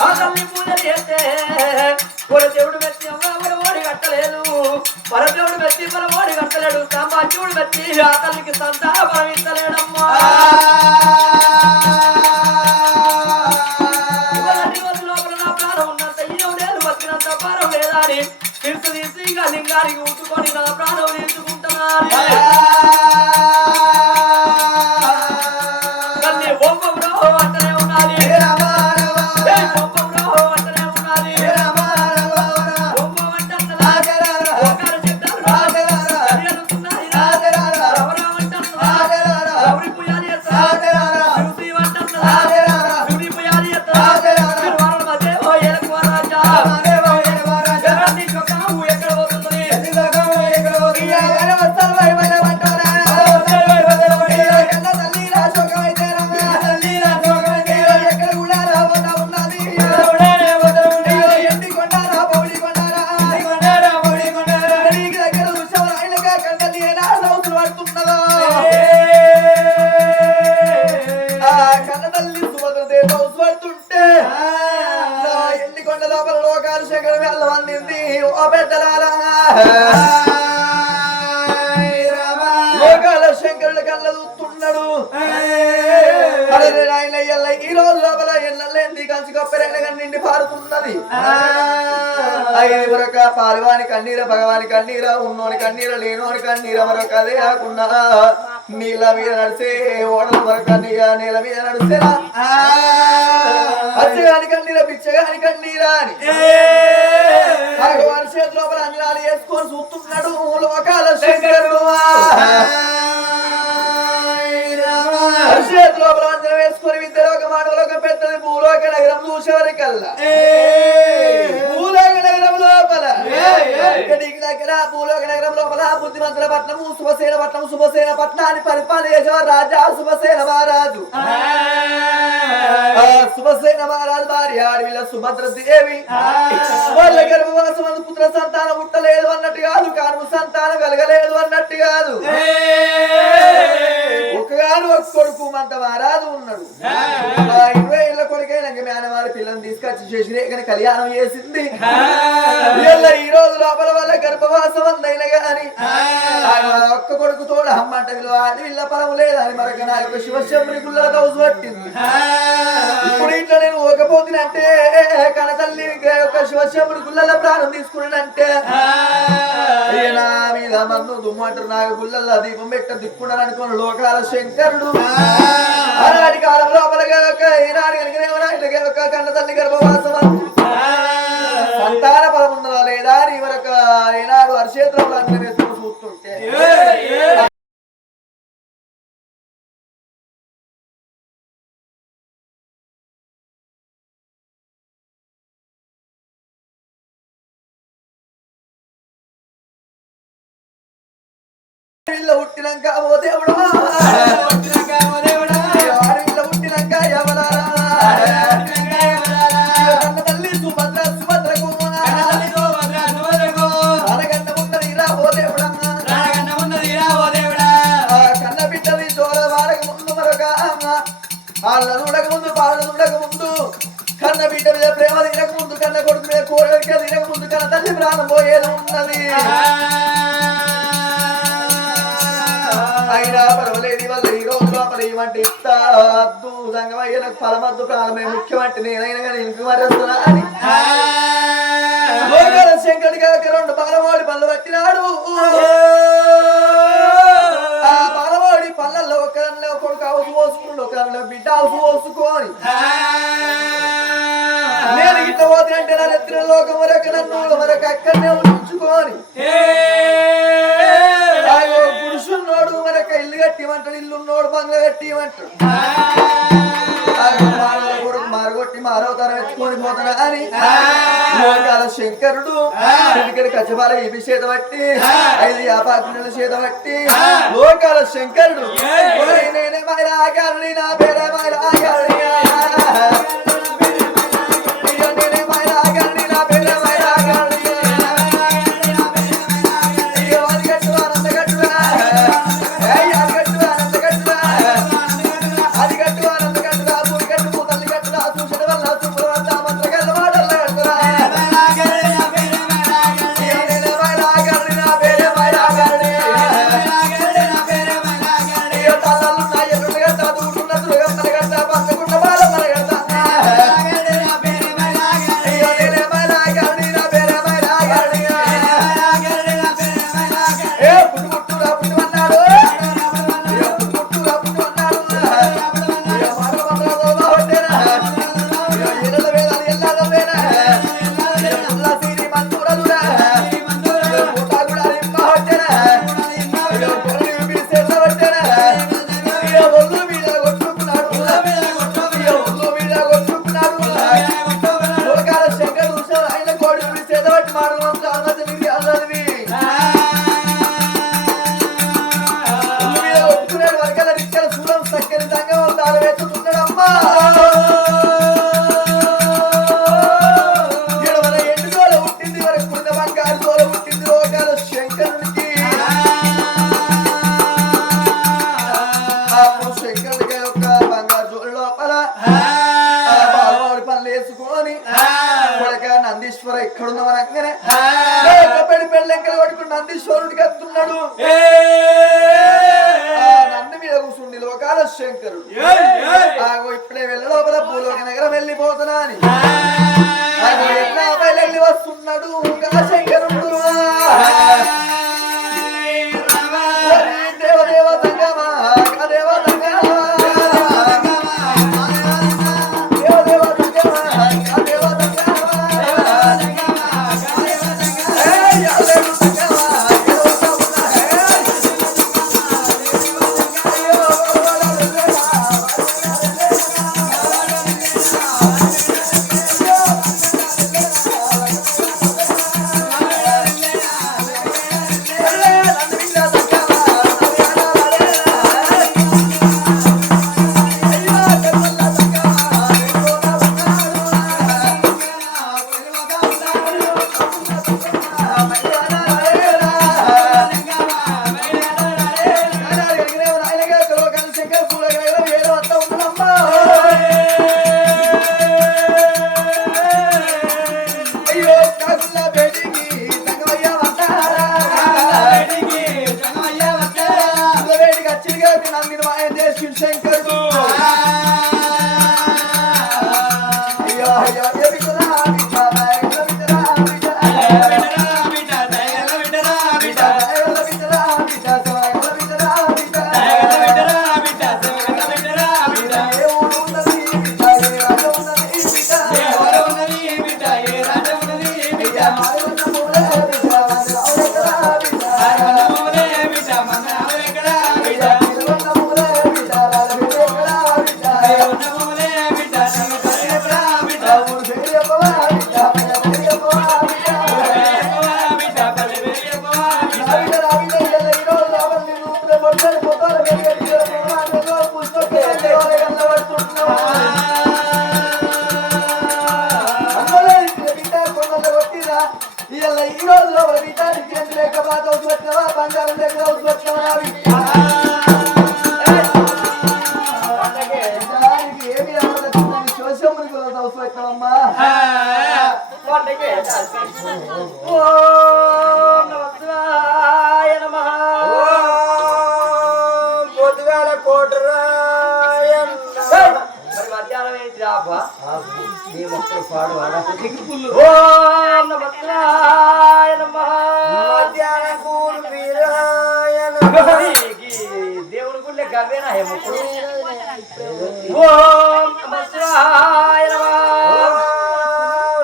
ఆ తల్లి పూజ చేస్తే ఒక దేవుడు మెచ్చి అమ్మ ఓడి కట్టలేదు పరదేవుడు మెచ్చి మన ఓడి కట్టలేడు సాంబాజ్యుడు మెచ్చి ఆ తల్లికి సంతాన పరమిస్తలేడమ్మా తీర్చు తీసి ఇక లింగానికి ఉట్టుకొని నా ప్రాణం తీసుకుంటున్నాను తల్లి బొమ్మలో అంటనే ఉన్నది బొమ్మలో అంటనే ఉన్నది బొమ్మ అంటున్నదా ఒకరు చెప్తారు ఎవరి పుయాలి శివుడి అంటున్నదా శివుడి పుయాలి మధ్య ఏలకు రాజా లోకాల శంకరుడు కళ్ళ చూస్తున్నాడు ఈ రోజు లోపల ఎల్లలేంది కంచి కొప్పరైన నిండి పారుతున్నది మరొక పాలివాని కన్నీర భగవాని కన్నీర ఉన్నోని కన్నీర లేనోని కన్నీర మరొక అదే కాకుండా నీళ్ళ మీద నడిచే ఓడల మరొక నీళ్ళ మీద నడిచేరా అచ్చగాని కన్నీర పిచ్చగాని కన్నీరా అని భగవాన్ చేతి లోపల అంజనాలు వేసుకొని చూస్తున్నాడు లోకాల శంకరుడు చేతి లోపల అంజనం వేసుకొని విద్యలోక మాటలోక పెద్దది భూలోక నగరం చూసేవారికల్లా భూలోక నగరం లోపల దగ్గర భూలోక నగరం లోపల బుద్ధిమంతుల పట్నము శుభసేన పట్నము శుభసేన పట్నాన్ని పరిపాలన చేసేవారు రాజా శుభసేన మహారాజు శుభసేన మహారాజు భార్య ఆడవిల్ల సుభద్ర దేవి వాళ్ళ గర్భవాసం పుత్ర సంతానం పుట్టలేదు అన్నట్టు కాదు కాను సంతానం కలగలేదు అన్నట్టు కాదు ఒకగాను ఒక కొడుకు మంత మహారాజు ఉన్నాడు 20 ఏళ్ళ కొడుకైనా మేనవారి పిల్లని తీసుకొచ్చి శశిరేఖని కళ్యాణం చేసింది ఈ రోజు లోపల వాళ్ళ గర్భవాసం అందైన గాని ఒక్క కొడుకు తోడు అమ్మంట విలువ ఆడవిల్ల పరము లేదని మరొక నా యొక్క శివశంబరి గుళ్ళ కౌసు పట్టింది ఇప్పుడు ఇట్లా నేను ఓకపోతున్నంటే కనతల్లి యొక్క శివశంబరి గుళ్ళ ప్రాణం తీసుకున్నానంటే నా మీద మన్ను దుమ్మంటారు నాకు గుళ్ళల్లో దీపం పెట్ట దిక్కున్నాను అనుకున్న లోకాల శంకరుడు ఆనాటి కాలం లోపల ఈనాడు కనుక కన్న తల్లి గర్భవాసం సంతాన పదం ఉన్నదా లేదా అని మరొక ఈనాడు అరిచేతులు అంగన వేసుకొని చూస్తుంటే పుట్టినాక ఓ దేవుడా పుట్టినాక ఎవరారా కన్న తల్లి సుభద్ర సుభద్రకు అనగంట ఉన్నది రా ఓ దేవుడా కన్న బిడ్డది చోర వాడక ముందు మరొక వాళ్ళ చూడక ముందు పాల చూడక ముందు కన్న బిడ్డ మీద ప్రేమ తినక ముందు కన్న కొడుకు మీద కోరిక తినక ముందు కన్న తల్లి ప్రాణం పోయేది ఉన్నది అయినా పర్వాలేదు వల్ల ఈ రోజు లోపల ఇవ్వండి అద్భుతంగా అయ్యే ఫలమద్దు ప్రాణమే ముఖ్యమంటే నేనైనా కానీ ఇంక మరేస్తున్నా అని శంకరుడి కాక 2 పాలవాడి పళ్ళు పట్టినాడు ఆ పాలవాడి పళ్ళల్లో ఒకరిలో కొడుకు హౌసు పోసుకుండు ఒకరిలో బిడ్డ హౌసు పోసుకొని నేను ఇట్లా పోతే అంటే నా నెత్తిన లోకం మరొక నన్ను మరొక అక్కడనే ఉంచుకొని పురుషున్నోడు మరొక ఇల్లు కట్టిమంటాడు ఇల్లున్నోడు బంగ్లా పెట్టి అంటారు మారగొట్టి మారవతారం ఎత్తుకొని పోతానా అని లోకాల శంకరుడు ఇక్కడ కచ్చబాల ఇవి చేత బట్టి 5 యాపాకుల చేత బట్టి లోకాల శంకరుడు నేనే మైరాగారిని నా పేరే మైరాగారిని నేనే మైరాగారిని నా పేరే మైరాగారిని నందీశ్వరుడికి వస్తున్నాడు నంది మీద కూర్చుండి లోకాల శంకరుడు ఇప్పుడే వెళ్ళ లోపల భూలోక నగరం వెళ్ళిపోతున్నా అని వెళ్ళి వస్తున్నాడు శంకరుడు దేవదేవ సంగమా దేవ దేవుని గుళ్ళే గవ్వేనా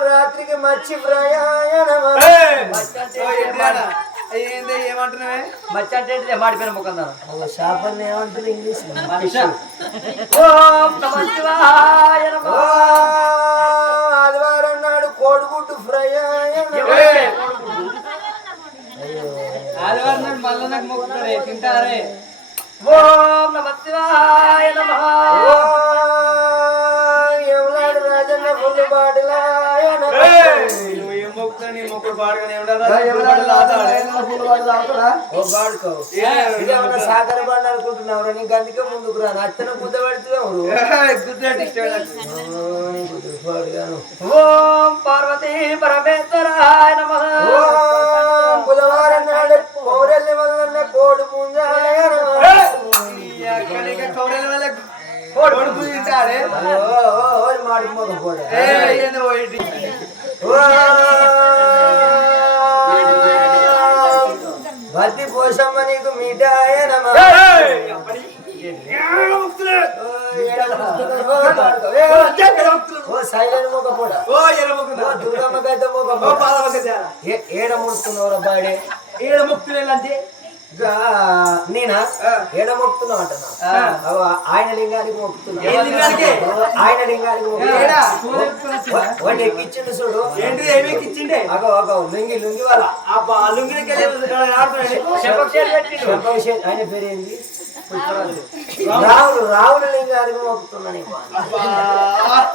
రాత్రికి మర్చి ప్రయాణ ఏంది ఏమంటున్నావే మచ్చ అంటే ఏంటిది? మాడిపోయిన ముఖం దాన. శాపం ఏమంటారు ఇంగ్లీష్ ఓం నమః శివాయ నమః. ఆదివారం నాడు కోడిగుడ్డు ఫ్రై ఆదివారం నాడు మళ్ళా నాకు మొక్కుతారే తింటారే. ఓం నమః శివాయ నమః. ఎవలాడు రాజన్న ఫుల్ బాటిలా నువ్వు ఏం మొక్కుతా నీ మొక్కుడు పాడుగానే ఓ బాడుకో ఇదేమన్నా సాగర బండి అనుకుంటున్నావు నీకు అందుకే ముందుకు రా అత్తన గుద్ద పెడుతున్నావు ఓం పార్వతీ పరమేశ్వరాయ నమః. బుధవారం నాడు పౌరల్ని వల్ల కోడి పుంజాయ కొడుకు తింటాడే మాడి మొగ పోడ భక్తి పోషమ్మ నీకు మీటాయ నమ ఓ సైలెంట్ మొగ పోడ దుర్గమ్మ గద్ద మొగ ఏడ ముడుతున్నావు బాడే ఏడ మొక్కులేదంటే నేనా ఏడ మొక్కుతున్నావు అంటున్నా ఆయన లింగానికి మొక్కుతున్నా ఆయన లింగానికి వాడు ఎక్కిచ్చిండు చూడు ఏంటి ఏమి ఎక్కిచ్చిండే అగో అగో లుంగి లుంగి వాళ్ళ అబ్బా లుంగికి ఆయన పేరు ఏంది రావుల లింగానికి మొక్కుతున్నా నీకు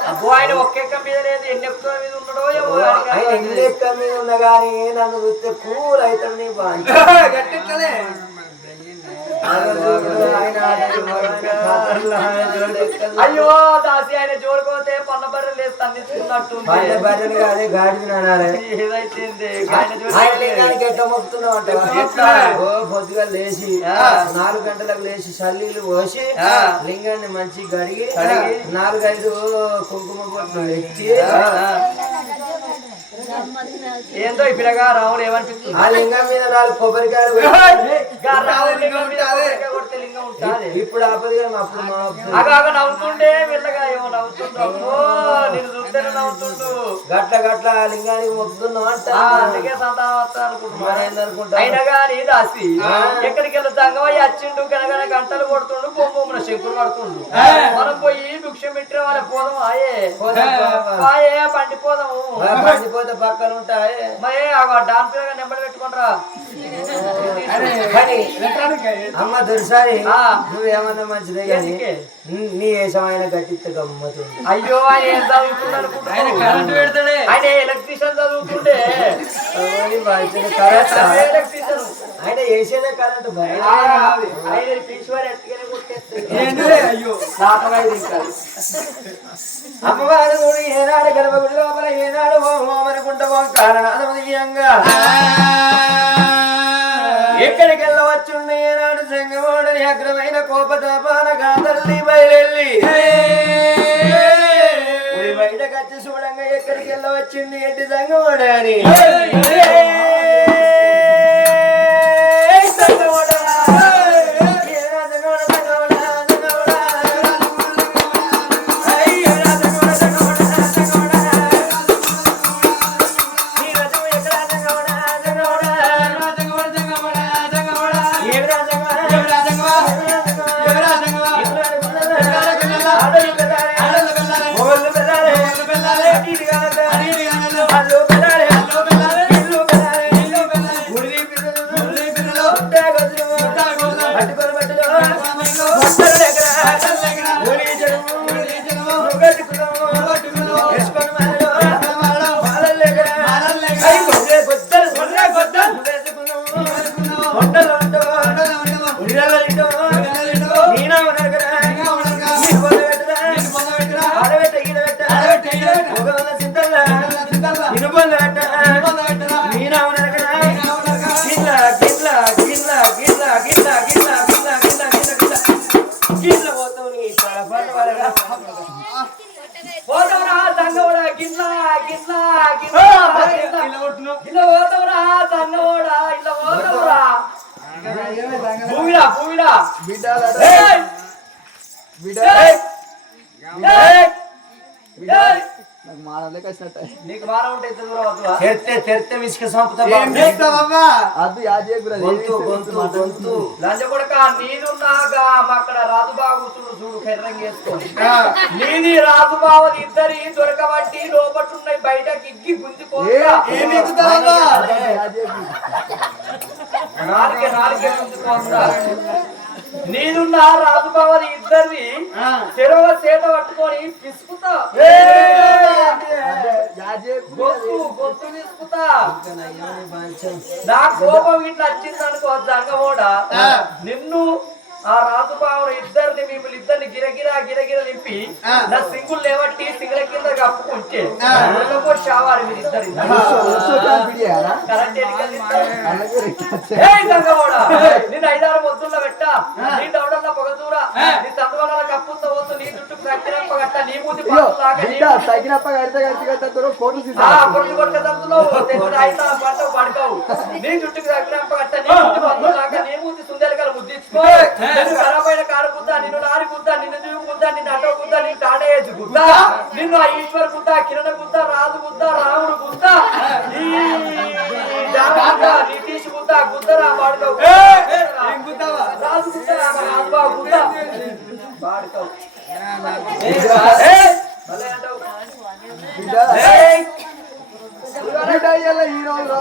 అబ్బో ఆయన ఒక్కెక్క మీద లేదు, ఎన్ని ఎక్కువ మీద ఉన్నాడో ఏమో. ఆయన ఎన్ని ఎక్క మీద ఉన్నా కానీ నన్ను చూస్తే కూల్ అవుతాడు నీ బాగా గట్టిట్లనే అయ్యో దాసి ఆయన జోడుకోతే పన్న బర్రెలు లేసి తన్నిస్తున్నట్టు బర్రెని కాదే గాడిని నానాలే ఏదైతే ఆయన లింగానికి ఎట్లా మొక్కుతున్నావు అంటే పొద్దుగా లేచి 4 గంటలకు లేచి చల్లీలు పోసి లింగాన్ని మంచి గడిగి 4-5 కుంకుమ బొట్లు ఎత్తి ఏందో ఈ పిల్లగా రావులు ఏమనిపిస్తుంది? ఆ లింగం మీద 4 కొబ్బరికాయలు కొడితే లింగం ఉంటుంది. ఇప్పుడు ఆపదిగా అప్పుడు అగా నవ్వుతుండే వెళ్ళగా ఏమో నవ్వుతుండో నేను చూస్తేనే నవ్వుతుండు. గట్ల గట్ల ఆ లింగానికి మొక్కుతున్నావు అంట అందుకే సంతానం అనుకుంటా అయినా గాని దాసి ఎక్కడికి వెళ్ళి సంగమయ్య వచ్చిండు గనగన గంటలు కొడుతుండు బొమ్మన శంకులు పడుతుండు. మనం పోయి భిక్షం పెట్టిన వాళ్ళ పోదాం ఆయే పండిపోదాము పండిపోతే పక్కన ఉంటాయి మరి డాన్ పిల్లగా నెంబర్ పెట్టుకుంటారా కానీ అమ్మ దొరిసారి నువ్వేమన్నా మంచిదే కానీ నీ ఏసమైన గట్టిస్తే గమ్మతుంది. అయ్యో ఆయన ఏం చదువుతున్నాడు కరెంట్ పెడతాడే. ఆయన ఎలక్ట్రీషియన్ చదువుతుండే ఎలక్ట్రీషియన్ ఆయన ఏసేదే కరెంట్ ఆయన ఈశ్వర్ ఎట్టుకనే కొట్టేస్తాడు. అయ్యో అమ్మవారు ఏనాడు గర్భగుడి లోపల ఏనాడు ఓమనుకుంటా కారణంగా ఎక్కడికి వెళ్ళవచ్చు ఏనాడు సంగమోడని అగ్రమైన కోపతాపాన గాథల్ని బయలెళ్ళి బయటకు వచ్చి చూడంగా ఎక్కడికి వెళ్ళవచ్చింది ఎట్టి సంగమోడని పోతవరా సంగోడా గిన్నా గిన్నా ఇలా పోతవరా సంగోడా ఇలా పోతవరా భూమిరా భూమిరా నాకు మానలేక వచ్చినట్టు నీకు మాన ఉంటే ఎంత దూరం అవుతుందా తెరితే విసుక సంపుతా అది యాజే గొంతు గొంతు గొంతు లంచ కొడక నీదున్నాగా అక్కడ రాజుబాబు చూడు చూడు కెర్రంగా వేసుకొని నీది రాజుబావది ఇద్దరి దొరకబట్టి లోపట్టున్నాయి బయటకి ఇగ్గి గుంజిపోతా నాలుగే గుంజిపోతా నీదున్న రాజుబావది ఇద్దరిని చెరువుల చేత పట్టుకొని పిసుకుతా గొంతు గొంతు తీసుకుతా నా కోపం ఇట్లా వచ్చింది అనుకో జంగమోడా నిన్ను ఆ రాజుబావుడు ఇద్దరిని మిమ్మల్ని ఇద్దరిని గిరగిరా నింపి నా సింగులు లేవట్టి సింగుల కింద కప్పుకుంటే షావారి మీరు ఇద్దరు నేను 5-6 మొద్దుల్లో పెట్టా నీ దౌడల్లో పొగదూరా నీ సందువల్ల కప్పుతో పోతూ నీ చుట్టూ కట్టినప్ప గట్ట నీ మూతి కొట్టు కొట్ట సందులో పడకావు నీ చుట్టూ తగ్గినప్ప గట్ట నీ మూతి పట్టులాగా నీ మూతి సుందరకాలు ముద్దించుకో ఖరాబైన కారు గుద్దా నిన్ను లారీ గుద్దా నిన్ను జీవు గుద్దా నిన్ను ఆటో గుద్దా నిన్ను టాటా ఏజ్ గుద్దా నిన్ను ఈశ్వర్ గుద్దా కిరణ్ గుద్దా రాజు గుద్దా రాముడు గుద్దా నితీష్ గుద్దా గుద్దరా వాడుకో రాజు గుద్దా రాజుబాబు గుద్దా వాడుకో ఈ రోజు